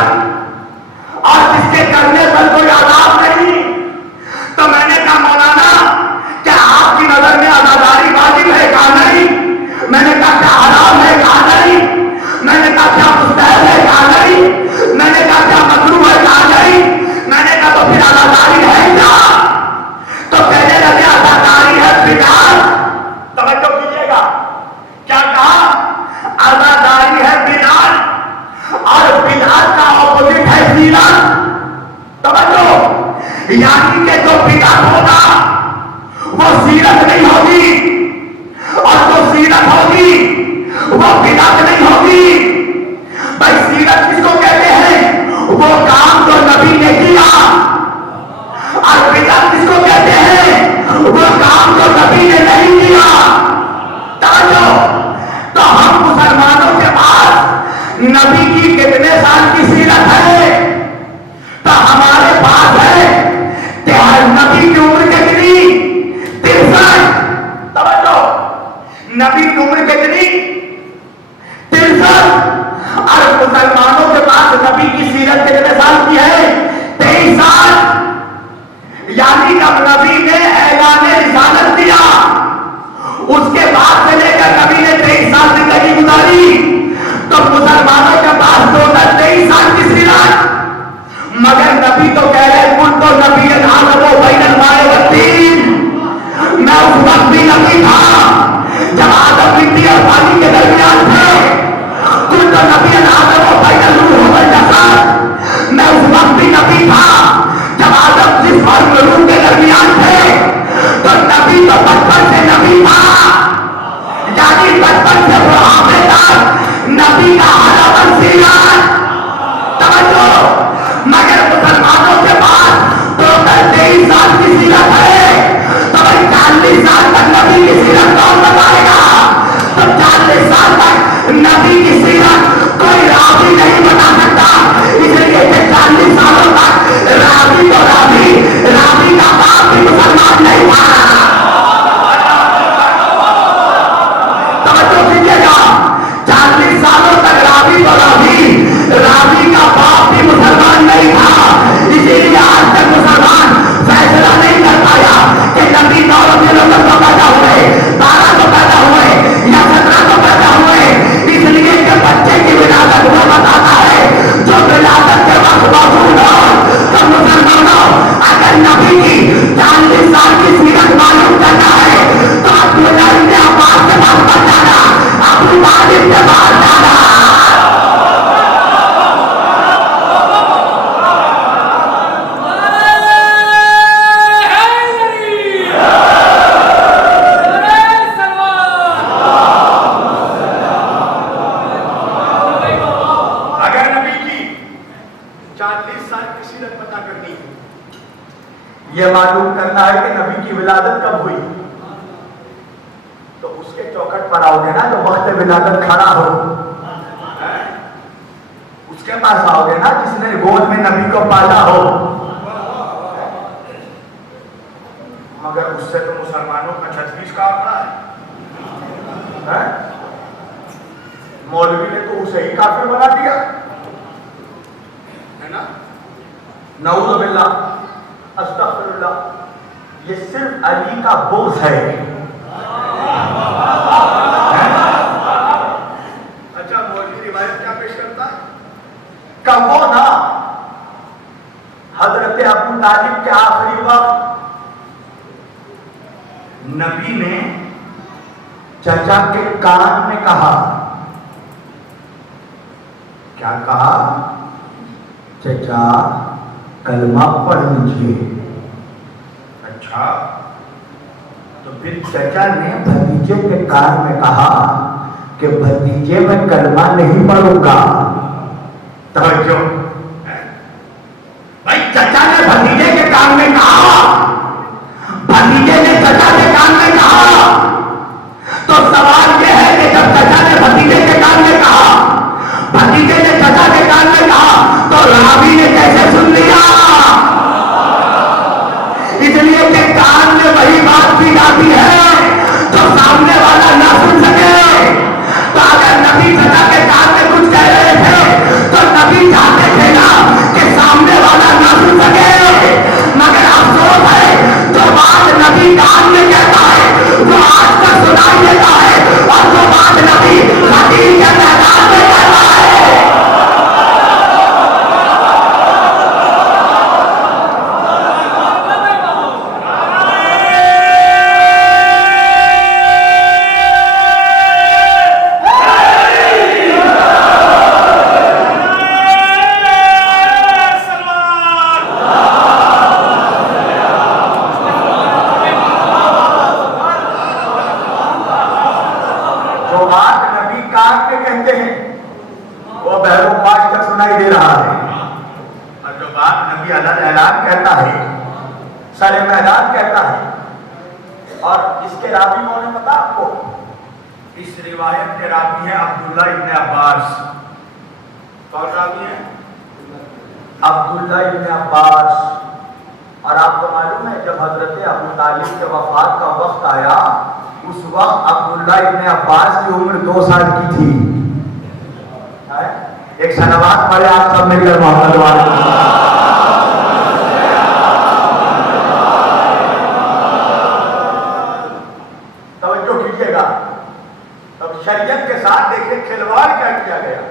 اور جس کے کرنے پر کوئی عذاب نہیں۔ تو میں نے کہا مولانا کیا آپ کی نظر میں عزاداری واجب ہے؟ کہا نہیں۔ میں نے کہا کیا حرام ہے؟ کہا نہیں۔ سیرت توجہ یعنی کہ جو بدعت ہوگا وہ سیرت نہیں ہوگی اور جو سیرت ہوگی وہ بدعت نہیں ہوگی. بھائی سیرت کس کو کہتے ہیں؟ وہ کام جو نبی نے کیا. اور بدعت کس کو کہتے ہیں؟ وہ کام جو نبی نے نہیں کیا. توجہ تو ہم مسلمانوں کے پاس نبی کی کتنے سال کی سیرت ہے؟ تو ہمارے پاس ہے نبی کی عمر کتنی؟ 63. توجہ نبی کی عمر کتنی؟ 63. اور مسلمانوں کے پاس نبی کی سیرت کتنے سال کی ہے؟ 23 سال. یعنی جب نبی نے اعلان رسالت دیا اس کے بعد سے لے کر نبی نے 23 سال زندگی گزاری تو مسلمانوں کے پاس ٹوٹل 23 سال کی سیرت. مگر نبی تو کہہ رہے کل تو نبی العالم و بین الماء والطین. میں اس وقت بھی نبی تھا جب آدم مٹی اور پانی کے درمیان تھے. کل تو نبی العالم و بین الروح والجسد. میں اس وقت بھی نبی تھا جب آدم جسم اور روح کے درمیان تھے. تو نبی تو بچپن سے نبی تھا یعنی بچپن سے بڑھاپے تک نبی کا عالم سیرت. توجہ مگر مسلمانوں کے پاس ٹوٹل 23 سال کی سیرت ہے. تو 40 سال تک نبی کی سیرت کون بتائے گا؟ تو 40 سال تک نبی کی سیرت کوئی راوی نہیں بتا سکتا. اس لیے کہ 40 سالوں تک راوی تو راوی کا باپ بھی مسلمان نہیں تھا. توجہ کیجیے گا 40 سالوں تک راوی تو راوی کا باپ بھی مسلمان نہیں تھا. اسی لیے آج تک مسلمان فیصلہ نہیں کر پایا کہ نبی 9 کلومیٹر کو پیدا ہوئے 12 کو پیدا ہوئے یا 17 کو پیدا ہوئے. اس لیے کہ بچے کی ولادت وہ بتاتا ہے جو ولادت کے وقت موجود ہو. تو مسلمانوں اگر نبی کی 40 سال کی سیرت معلوم کرنا ہے تو ابو جہل کے عباس کے پاس مت جانا, ابو طالب کے پاس جانا. یہ معلوم کرنا ہے کہ نبی کی ولادت کب ہوئی تو اس کے چوکھٹ پر آؤ گے نا جو وقت ولادت کھڑا ہو, اس کے پاس آؤ گے نا جس نے گود میں نبی کو پالا ہو. مگر اس سے تو مسلمانوں کا 36 کا آنکڑا ہے. مولوی نے تو اسے ہی کافر بنا دیا ہے نا. نعوذ باللہ استغفر اللہ. یہ صرف علی کا بغض ہے. اچھا مولوی روایت کیا پیش کرتا ہے کہ وہ نا حضرت ابو طالب کے آخری وقت نبی نے چچا کے کان میں کہا, کیا کہا؟ چچا کلمہ پڑھ لیجیے. اچھا تو پھر چچا نے بھتیجے کے کان میں کہا کہ بھتیجے میں کلمہ نہیں پڑھوں گا. توجہ بھائی چچا نے بھتیجے کے کان میں کہا, بھتیجے نے چچا کے کان میں کہا. تو سوال یہ ہے کہ جب چچا نے بھتیجے کے کان میں کہا, بھتیجے نے چچا کے کان میں کہا تو راوی نے کیسے سن لیا؟ اس لیے کہ کان میں وہی بات کی جاتی ہے جو سامنے والا نہ سن سکے. تو اگر نبی چچا کے کان میں کچھ کہہ رہے تھے تو نبی چاہتے تھے نا کہ سامنے والا نہ سن سکے. مگر افسوس ہے جو بات نبی کان میں کہتا ہے وہ آج تک سنائی دیتا ہے, اور جو بات نبی خطیب کے میدان میں کہتا ہے. وہ بہروں پاس تک سنائی دے رہا ہے. اور جو بات نبی علیہ اعلان کہتا ہے سر میدان کہتا ہے. اور اس کے راوی کون ہے پتا آپ کو؟ اس روایت کے راوی ہیں عبداللہ ابن عباس. کون راوی ہیں؟ عبداللہ ابن عباس. اور آپ کو معلوم ہے جب حضرت ابو طالب کے وفات کا وقت آیا اس وقت عبداللہ ابن عباس کی عمر 2 سال کی تھی. ایک صلوات پڑھے آپ سب مل کر محمد والے. توجہ کیجیے گا. اب شریعت کے ساتھ دیکھیں کھلواڑ کیا گیا.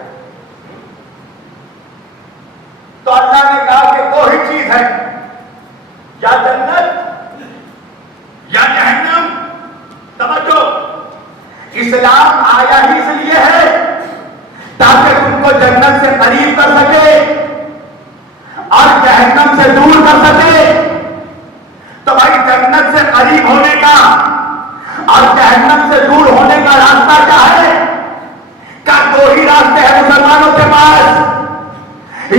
تو اللہ نے کہا کہ دو ہی چیز ہے یا جنت یا جہنم. توجہ اسلام آیا ہی اس لیے ہے تاکہ تم کو جنت سے قریب کر سکے اور جہنم سے دور کر سکے. تو بھائی جنت سے قریب ہونے کا اور جہنم سے دور ہونے کا راستہ کیا ہے؟ کیا دو ہی راستے ہیں مسلمانوں کے پاس؟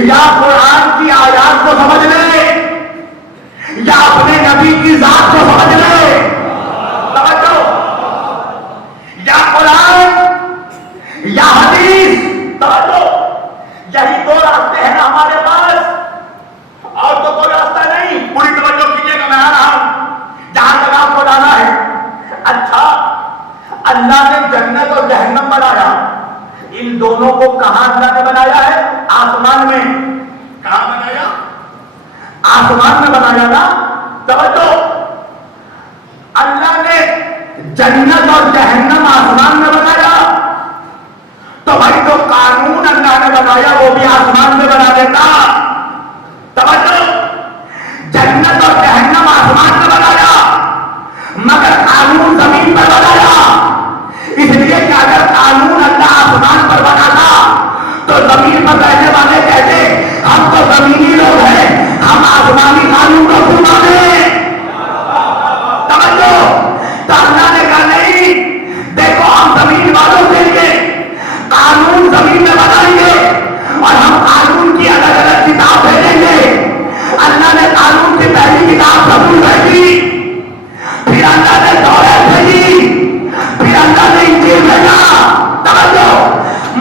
یا قرآن کی آیات کو سمجھ لے یا اپنے نبی کی ذات کو سمجھ لے. توجہ یا قرآن یا حدیث. توجہ یہی دو راستے ہیں نا ہمارے پاس اور تو کوئی راستہ نہیں. پوری توجہ کیجیے گا میں آ رہا ہوں جہاں تک آپ کو جانا ہے. اچھا اللہ نے جنت اور جہنم بنایا. ان دونوں کو کہاں اللہ نے بنایا ہے؟ آسمان میں. کہاں بنایا؟ آسمان میں بنایا نا. توجہ اللہ نے جنت اور جہنم آسمان میں بنایا تو بھائی جو قانون اللہ نے بنایا وہ بھی آسمان میں بنا دیتا. توجہ جنت اور جہنم آسمان میں بنایا مگر قانون زمین پر بنایا. اس لیے کہ اگر قانون اللہ آسمان پر بناتا تو زمین پر رہنے والے کہتے ہم تو زمینی لوگ ہیں ہم آسمانی قانون کو کیوں مانیں. توجہ تو اللہ نے کہا نہیں دیکھو ہم زمین والوں کے لیے قانون زمین میں بنائیں گے اور ہم قانون کی الگ الگ کتاب بھیجیں گے. اللہ نے قانون کی پہلی کتاب زبور بھیجی پھر اللہ نے توریت بھیجی پھر اللہ نے انجیل بھیجا. توجہ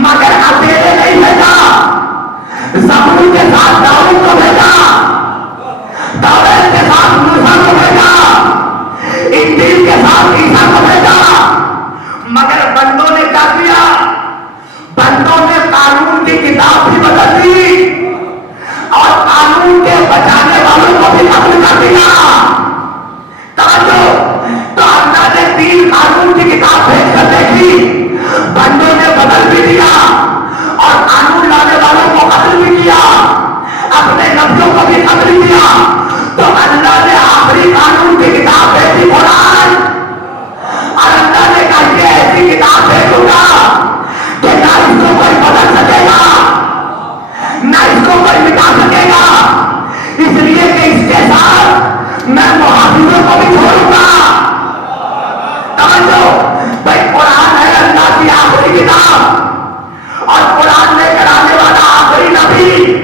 مگر اکیلے نہیں بھیجا. زبور کے ساتھ داؤد کو بھیجا توریت کے ساتھ موسیٰ کو بھیجا انجیل کے ساتھ عیسیٰ کو بھیجا. مگر بندوں نے کیا کیا؟ بندوں نے قانون کی کتاب بھی بدل دی اور قانون کے بچانے والوں کو بھی قتل کر دیا. توجہ تو اللہ نے 3 قانون کی کتاب بھیج کر دیکھی بندوں نے بدل بھی دیا اور قانون لانے والوں کو قتل بھی کیا اپنے نبیوں کو بھی قتل کیا. تو اللہ نے آخری قانون کی کتاب بھیجی قرآن اور اللہ نے کہا یہ ایسی کتاب بھیجوں گا کہ نہ اس کو کوئی بدل سکے گا نہ اس کو کوئی مٹا سکے گا. اس لیے کہ اس کے ساتھ میں محافظوں کو بھی چھوڑوں گا. توجہ بھائی قرآن ہے اللہ کی آخری کتاب اور قرآن لے کر آنے والا آخری نبی.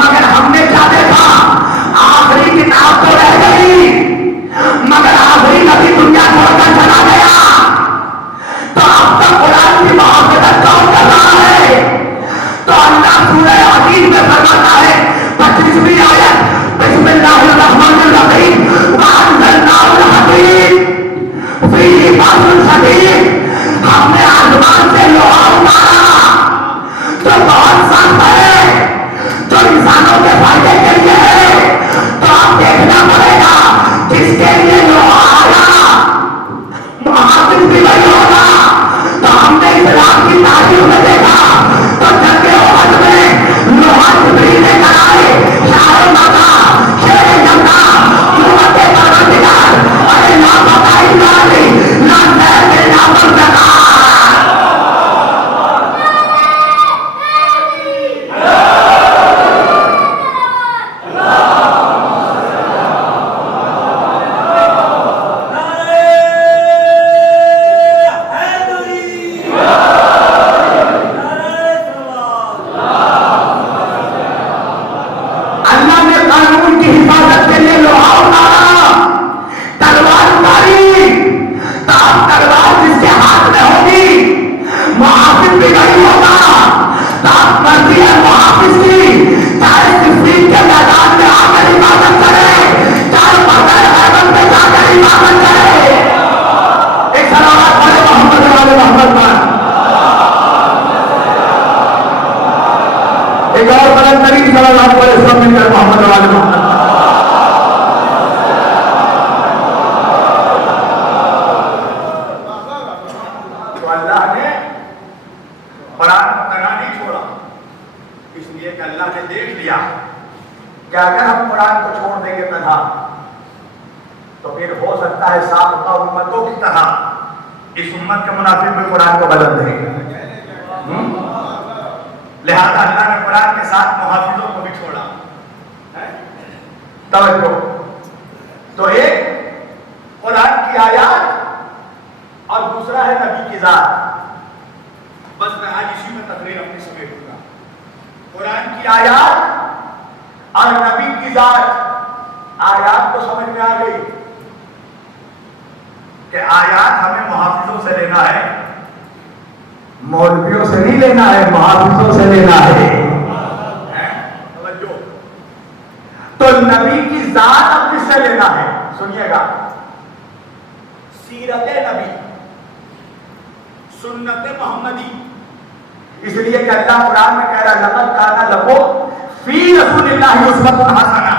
مگر ہم نے کیا دیکھا؟ آخری کتاب تو رہ گئی مگر آخری نبی دنیا چھوڑ کر چلا گیا. تو اب تک قرآن کی محافظت کون کر رہا ہے؟ تو اللہ سورہ حدید میں فرماتا ہے 25ویں آیت بسم اللہ الرحمن الرحیم وَأَنزَلْنَا الْحَدِيدَ فِيهِ بَأْسٌ شَدِيدٌ. ہم نے آسمان سے لوہا نہیں ہوتا. آپ مرضی ہے محافظ کی, چاہے صفین کے میدان میں آ کر عبادت کرے, چاہے بغیر حیبت میں جا کر عبادت کرے. ایک صلوات پڑھے محمد والے محمد پر. ایک اور بلند ترین صلوات پڑھے سب مل کر محمد والے محمد. تو اللہ نے قرآن پڑھنا نہیں چھوڑا, اس لیے کہ اللہ نے دیکھ لیا کہ اگر ہم قرآن کو چھوڑ دیں گے تنہا تو پھر ہو سکتا ہے سابقہ امتوں کی طرح اس امت کے منافق میں قرآن کو بدل دیں گے. لہذا اللہ نے قرآن کے ساتھ محافظوں کو بھی چھوڑا. توجہ, تو ایک قرآن کی آیات اور دوسرا ہے نبی کی ذات. بس میں آج اسی میں تقریر اپنی سمیٹوں گا. قرآن کی آیات اور نبی کی ذات. آیات کو سمجھ میں آ گئی کہ آیات ہمیں محافظوں سے لینا ہے, مولویوں سے نہیں لینا ہے, محافظوں سے لینا ہے. توجہ. تو نبی کی ذات اب کس سے لینا ہے سنیے گا. سیرت نبی, سنت محمدی. اس لیے کہ اللہ قرآن میں کہہ رہا ہے لقد کان لکم فی رسول اللہ اسوۃ حسنہ.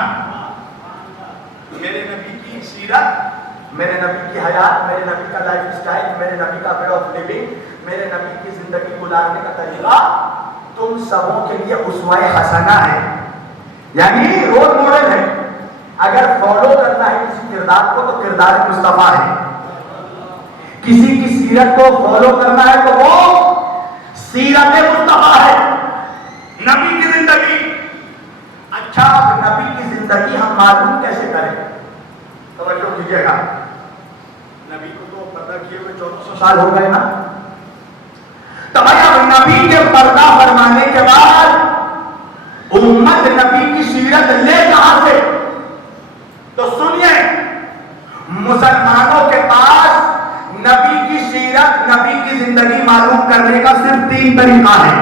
میرے نبی کی سیرت, میرے نبی کی حیات, میرے نبی کا لائف سٹائل, میرے نبی کا وے آف لیونگ, میرے نبی کی زندگی گزارنے کا طریقہ تم سبوں کے لیے اسوہ حسنہ ہے, یعنی رول ماڈل ہے. اگر فالو کرنا ہے کسی کردار کو تو کردار مصطفیٰ ہے. کسی کی سیرت کو فالو کرنا ہے تو وہ سیرت مصطفیٰ ہے, نبی کی زندگی. اچھا, نبی کی زندگی ہم معلوم کیسے کریں؟ توجہ کیجیے گا. نبی کو تو پتہ کیے ہوئے 1400 سال ہو گئے نا. تو بھائی اب نبی کے پردہ فرمانے کے بعد امت نبی کی سیرت لے کہاں سے؟ تو سنیے, مسلمانوں کے پاس نبی کی سیرت, نبی کی زندگی معلوم کرنے کا صرف 3 طریقہ ہے,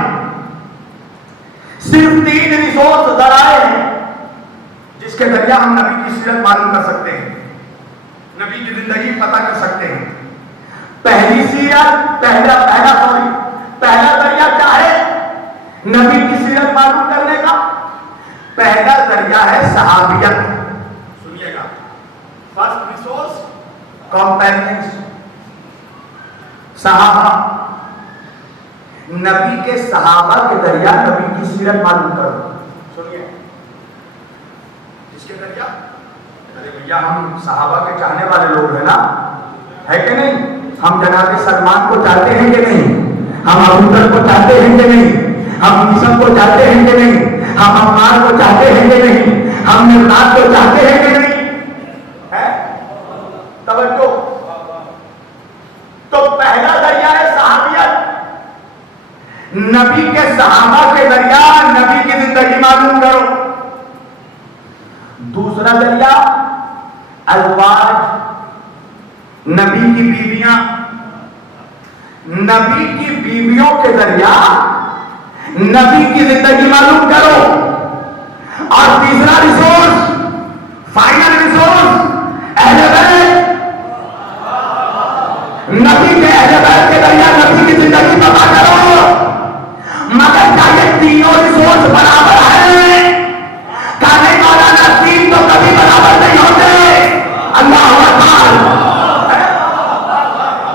صرف 3 ریسورس ذرائع ہیں جس کے ذریعہ ہم نبی کی سیرت معلوم کر سکتے ہیں, نبی کی زندگی پتہ کر سکتے ہیں. پہلی سیرت, پہلا ذریعہ کیا ہے نبی کی سیرت معلوم کرنے کا؟ پہلا ذریعہ ہے صحابیت. سنیے گا, فرسٹ ریسورس کمپینینز, صحابہ. نبی کے صحابہ کے ذریعہ نبی کی سیرت معلوم کرو. سنیے, اس کے ذریعہ, ارے بھیا ہم صحابہ کے چاہنے والے لوگ ہیں نا, ہے کہ نہیں؟ ہم جناب سلمان کو چاہتے ہیں کہ نہیں؟ ہم ابو بکر کو چاہتے ہیں کہ نہیں؟ ہم یوسف کو چاہتے ہیں کہ نہیں؟ ہم عمار کو چاہتے ہیں کہ نہیں؟ ہم مقداد کو چاہتے ہیں کہ نہیں؟ توجہ. تو پہلا ذریعہ ہے صحابیت, نبی کے صحابہ کے ذریعہ نبی کی زندگی معلوم کرو. دوسرا ذریعہ ازواج, نبی کی بیویاں, نبی کی بیویوں کے ذریعہ نبی کی زندگی معلوم کرو. اور تیسرا ریسورس, فائنل ریسورس, اہل بیت, نبی کے اہل بیت کے ذریعہ نبی کی زندگی پتا کرو. مگر کیا یہ تینوں ریسورس برابر ہیں؟ کہنے والا نہ تین تو کبھی برابر نہیں ہوتے. اللہ اکبر.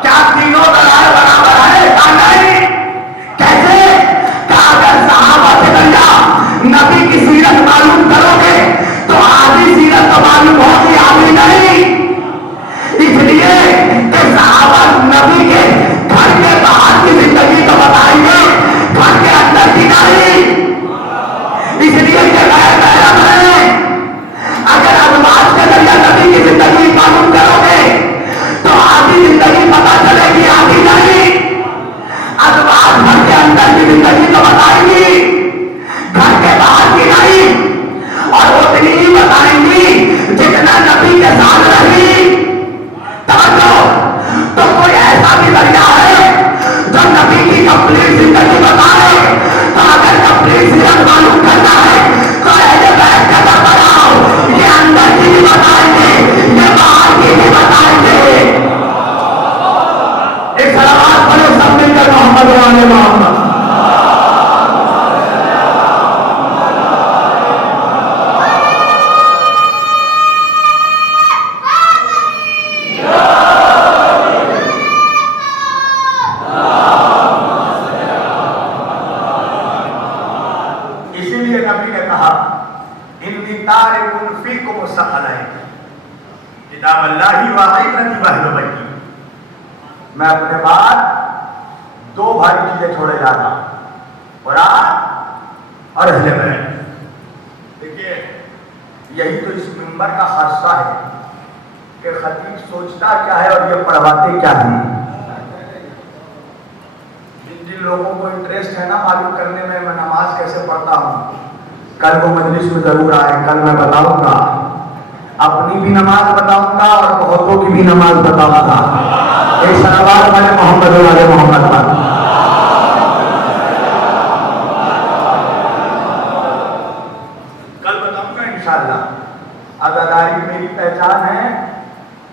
کیا تینوں برابر ہے؟ نہیں. کیسے؟ کہ اگر صحابہ کے ذریعہ نبی کی سیرت معلوم کرو گے تو آدھی سیرت تو معلوم ہوگی, آدھی نہیں. اس لیے کہ صحابہ نبی کے گھر کے باہر کی زندگی تو بتائیں گے, گھر کے اندر کی نہیں. اس لیے کہ غیر محرم ہے. اگر ازواج کے ذریعہ نبی کی زندگی معلوم کرو گے تو آدھی زندگی پتہ چلے گی, آدھی نہیں. ازواج گھر کے اندر کی زندگی تو بتائیں گی, گھر کے باہر کی نہیں. اور اتنی ہی بتائیں گی جتنا نبی کے ساتھ تارک فیکم الثقلین کتاب اللہ و عبرتی واہل بیتی. میں اپنے بعد دو بھاری چیزیں چھوڑے جا رہا ہوں، قرآن اور اہل بیت. دیکھیے یہی تو اس منبر کا خاصہ ہے کہ خطیب سوچتا کیا ہے اور یہ پڑھواتے کیا ہیں. جن لوگوں کو انٹرسٹ ہے نا معلوم کرنے میں نماز کیسے پڑھتا ہوں، کل وہ مجلس میں ضرور آئے. کل میں بتاؤں گا، اپنی بھی نماز بتاؤں گا اور بہتوں کی بھی نماز بتاؤں گا. ایک صلوات والے محمد والے محمد پر. کل بتاؤں گا انشاءاللہ. عزاداری میری پہچان ہے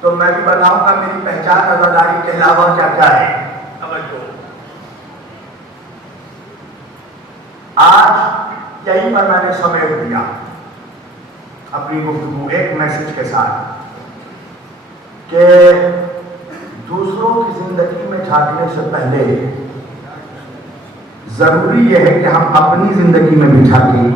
تو میں بھی بتاؤں گا میری پہچان عزاداری کے علاوہ کیا کیا ہے. توجہ، آج یہی پر میں نے سمیٹ دیا اپنی گفتگو ایک میسج کے ساتھ کہ دوسروں کی زندگی میں جھانکنے سے پہلے ضروری یہ ہے کہ ہم اپنی زندگی میں بھی جھانکیں.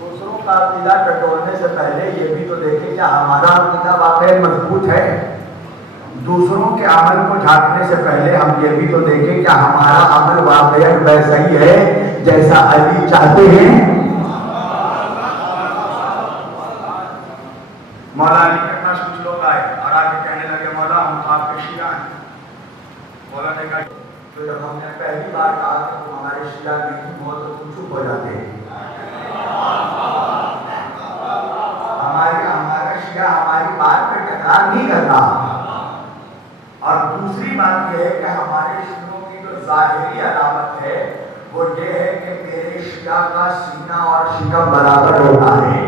دوسروں کا عقیدہ ٹٹولنے سے پہلے یہ بھی تو دیکھیں کہ ہمارا عقیدہ واقعی مضبوط ہے. دوسروں کے عمل کو جھانکنے سے پہلے ہم یہ بھی تو دیکھیں کہ ہمارا عمل واقعی ویسا ہی ہے جیسا علی چاہتے ہیں. مولا علی کے پاس کچھ لوگ آئے اور آ کے کہنے لگے مولا ہم آپ کے شیعہ ہیں. مولا نے کہا تو جب ہم نے پہلی بار کہا کہ تم ہمارے شیعہ نہیں ہو تو تم چپ ہو جاتے ہیں. ہمارا شیعہ ہماری بات پہ ٹکرار نہیں کرتا. اور دوسری بات یہ ہے کہ ہمارے شیعوں کی جو ظاہری علامت ہے وہ یہ ہے کہ میرے شیعہ کا سینہ اور شکم برابر ہوتا ہے.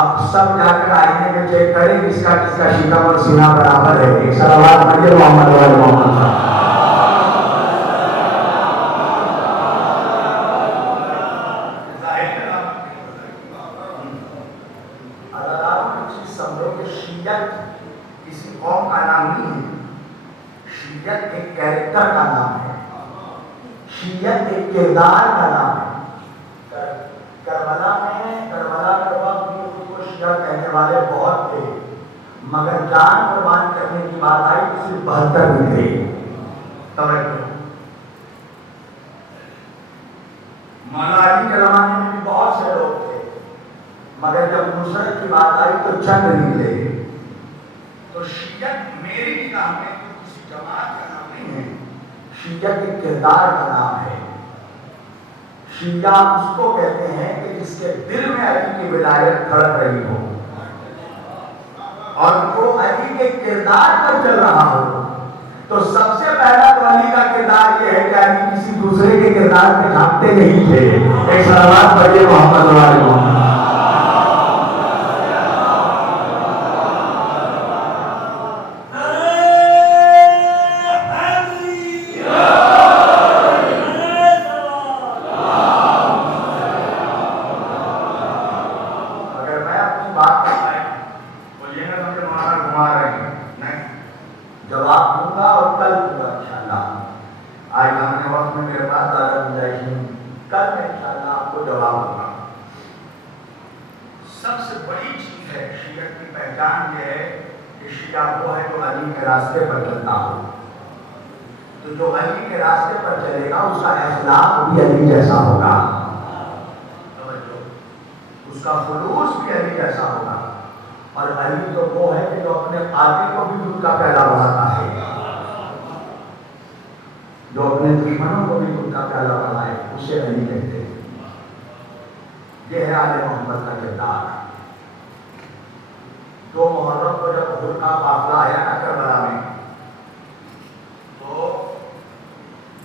اب سب جا کر آئینے میں چیک کریں کس کا شکم اور سینہ برابر ہے. ایک صلوات پڑھیے محمد والے محمد. سمجھو کہ شیعت کسی قوم کا نام نہیں ہے. شیعت ایک کیریکٹر کا نام ہے. شیعت ایک کردار کا نام ہے. کربلا کے وقت بھی خود کو شیعہ کہنے والے بہت تھے مگر جان قربان کرنے کی بات آئی تو صرف 72 میں تھے. مولا علی کے زمانے میں بھی بہت سے لوگ تھے مگر جب نصرت کی بات آئی تو چند نکلے. تو شیعت میری نگاہ میں تو کسی جماعت کا نام نہیں ہے. شیعت ایک کردار کا نام ہے. شیعہ اس کو کہتے ہیں کہ جس کے دل میں علی کی ولایت دھڑک رہی ہو اور جو علی کے کردار پر چل رہا ہو. تو سب سے پہلا تو علی کا کردار یہ ہے کہ علی کسی دوسرے کے کردار پہ جھانکتے نہیں تھے. ایک صلوات پڑھیے محمد والے محمد. جواب دوں گا اور کل دوں گا انشاءاللہ. آج ہم نے وقت میں میرے پاس زیادہ گنجائش نہیں. کل میں انشاءاللہ آپ کو جواب دوں گا. سب سے بڑی چیز ہے شیعت کی پہچان یہ ہے کہ شیعہ وہ ہے جو علی کے راستے پر چلتا ہو. تو جو علی کے راستے پر چلے گا اس کا اخلاق بھی علی جیسا ہوگا. اس کا خلوص بھی علی جیسا ہوگا. اور علی تو وہ ہے کہ جو اپنے قاتل کو بھی دودھ کا پیالہ بڑھاتا ہے. جو اپنے دشمنوں کو بھی دودھ کا پیالہ بڑھائے اسے علی کہتے ہیں. یہ ہے آل محمد کا کردار. 2 محرم کو جب حضور کا قافلہ آیا نا کربلا میں تو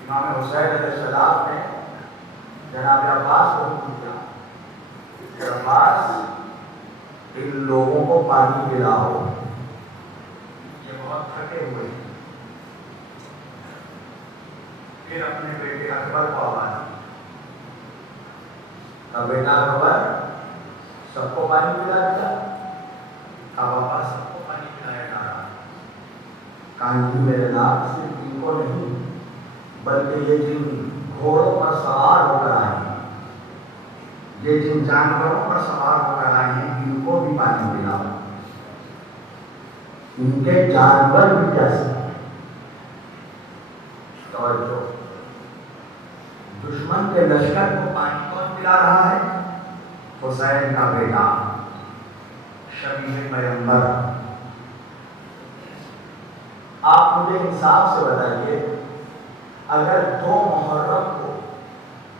امام حسین علیہ السلام نے جناب عباس کو پوچھا کہ عباس ان لوگوں کو پانی پلاؤ، یہ بہت تھکے ہوئے ہیں. پھر اپنے بیٹے اکبر کو آواز دی. بیٹا اکبر سب کو پانی پلا دیا. اب عباس سب کو پانی پلایا جا رہا. کہاں جی میرے نام صرف ان کو نہیں بلکہ یہ جن گھوڑوں پر سوار ہو کر آئے یہ جن جانوروں پر سوار ہو کر آئی ہیں ان کو بھی پانی ملا، ان کے جانور بھی کیسے توجہ، دشمن کے لشکر کو پانی کون پلا رہا ہے؟ حسین کا بیٹا شبیہ پیغمبر۔ آپ مجھے انصاف سے بتائیے، اگر 2 محرم کو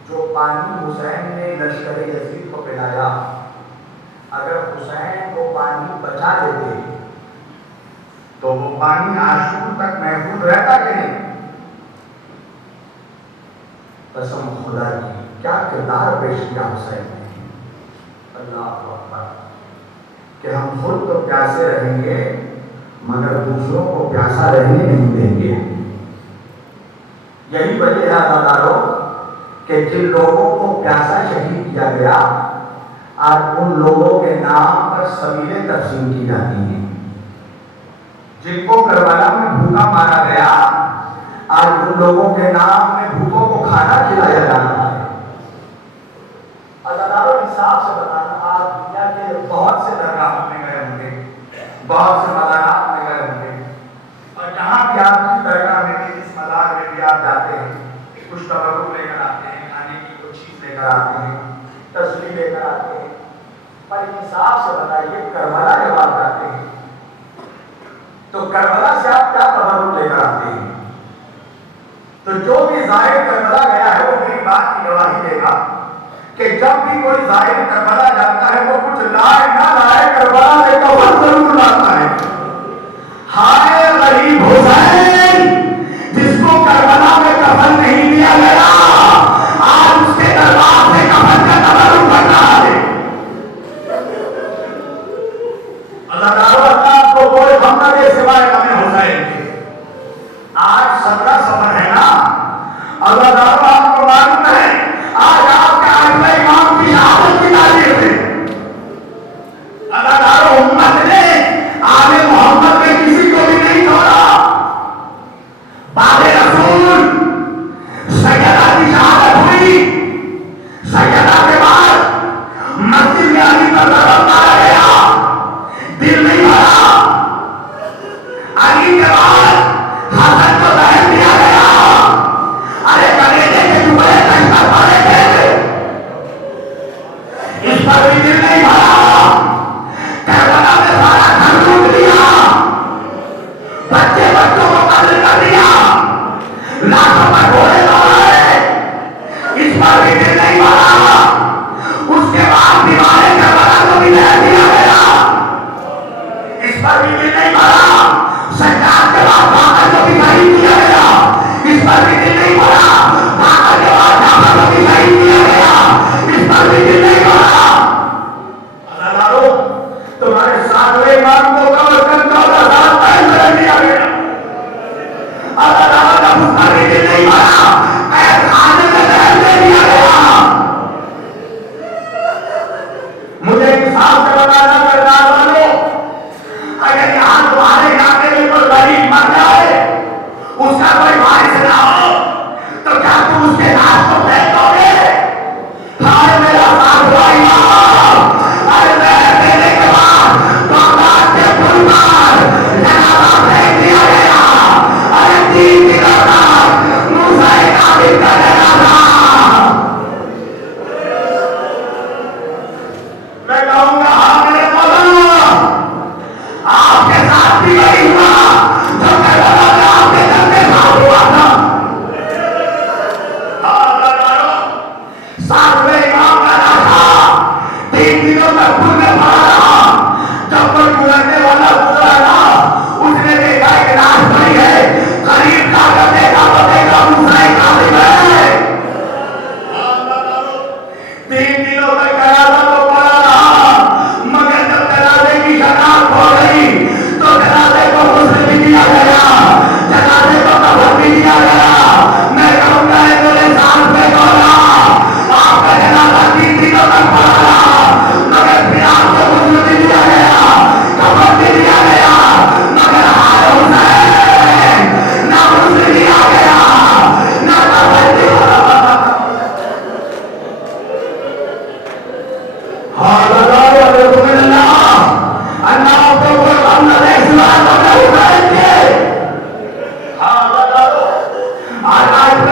جو پانی حسین نے لشکر یزید کو پلایا، اگر حسین کو پانی بچا دیتے تو وہ پانی عاشور تک محفوظ رہتا کہ نہیں؟ قسم خدا کی کیا کردار پیش کیا حسین نے، اللہ اکبر، کہ ہم خود تو پیاسے رہیں گے مگر دوسروں کو پیاسا رہنے نہیں دیں گے۔ یہی وجہ ہے عزیزانو کہ جن لوگوں کو پیاسا شہید کیا گیا آج ان لوگوں کے نام پر سبیلیں تقسیم کی جاتی ہیں، جن کو کربلا میں بھوکا مارا گیا آج ان لوگوں کے نام میں بھوکوں کو کھانا کھلایا جا رہا ہے۔ عزیزانو انصاف سے بتانا، آج دنیا کے بہت سے درگاہوں میں گئے ہوں گے، بہت سے مزارات میں گئے ہوں گے، اور جہاں بھی آپ کی درگاہ میں بھی، اس مزار میں بھی آپ جاتے ہیں، کچھ تبرک لے کر آتے ہیں، کھانے کی کچھ چیز لے کر آتے ہیں، تصویر لے کر آتے ہیں، پر انصاف سے بتائیے کربلا جب آپ جاتے ہیں تو کربلا سے آپ کیا تبرک لے کر آتے ہیں؟ تو جو بھی زائر کربلا گیا ہے وہ میری بات کی گواہی دے گا کہ جب بھی کوئی زائر کربلا جاتا ہے وہ کچھ لائے نہ لائے کربلا سے کفن ضرور لاتا ہے۔ ہائے غریب حسین جس کو کربلا میں کفن نہیں دیا گیا، آج اس کے دربار سے کفن کا تبرک کر رہا ہے۔ اللہ کو کوئی غم نہ دے سوائے غم حسین کے۔ آج 17 سفر ہے نا، اللہ آپ کو معلوم ہے آج آپ کے آئمہ امام کی شہادت کی تاریخ ہے۔ اللہ امت نے آل محمد میں کسی کو بھی نہیں چھوڑا۔ بعد رسول سیدہ کی شہادت ہوئی، سیدہ کے بعد مسجد میں علی پر ضرب مارا گیا، دل نہیں بھرا۔ علی کے بعد حسن کو زہر دیا گیا، ارے کلیجے کے ٹکڑے کشتر پڑے تھے، اس پر بھی دل نہیں بھرا۔ کربلا میں سارا گھر لوٹ لیا، بچے بچوں کو قتل کر دیا، لاکھوں پر گھوڑے دوڑائے، اس پر بھی دل نہیں بھرا۔ اس کے بعد دیوارے کربلا کو بھی زہر دیا گیا، اس پر بھی دل نہیں بھرا۔ سجاد کے بعد باقر کو بھی شہید کیا گیا، اس پر بھی دل نہیں بھرا۔ باقر کے بعد جعفر کو بھی شہید کیا گیا، اس پر بھی دل نہیں بھرا۔ تمہارے ساتویں امام کو کم از کم 14 سال قید کر دیا گیا، اللہ کا اس پر بھی دل نہیں بھرا۔ قید خانے میں زہر دے دیا گیا۔ مجھے انصاف سے بتانا کرنا والوں، اگر یہاں تمہارے علاقے میں کوئی غریب مر جائے، اس کا کوئی وارث نہ ہو، تو کیا تم اس کے لاش کو پھینک دو گے؟ ہائے میرا ساتواں امام، ارے زہر دینے کے بعد بغداد کے پل پر جنازہ پھینک دیا گیا، ارے 3 دنوں تک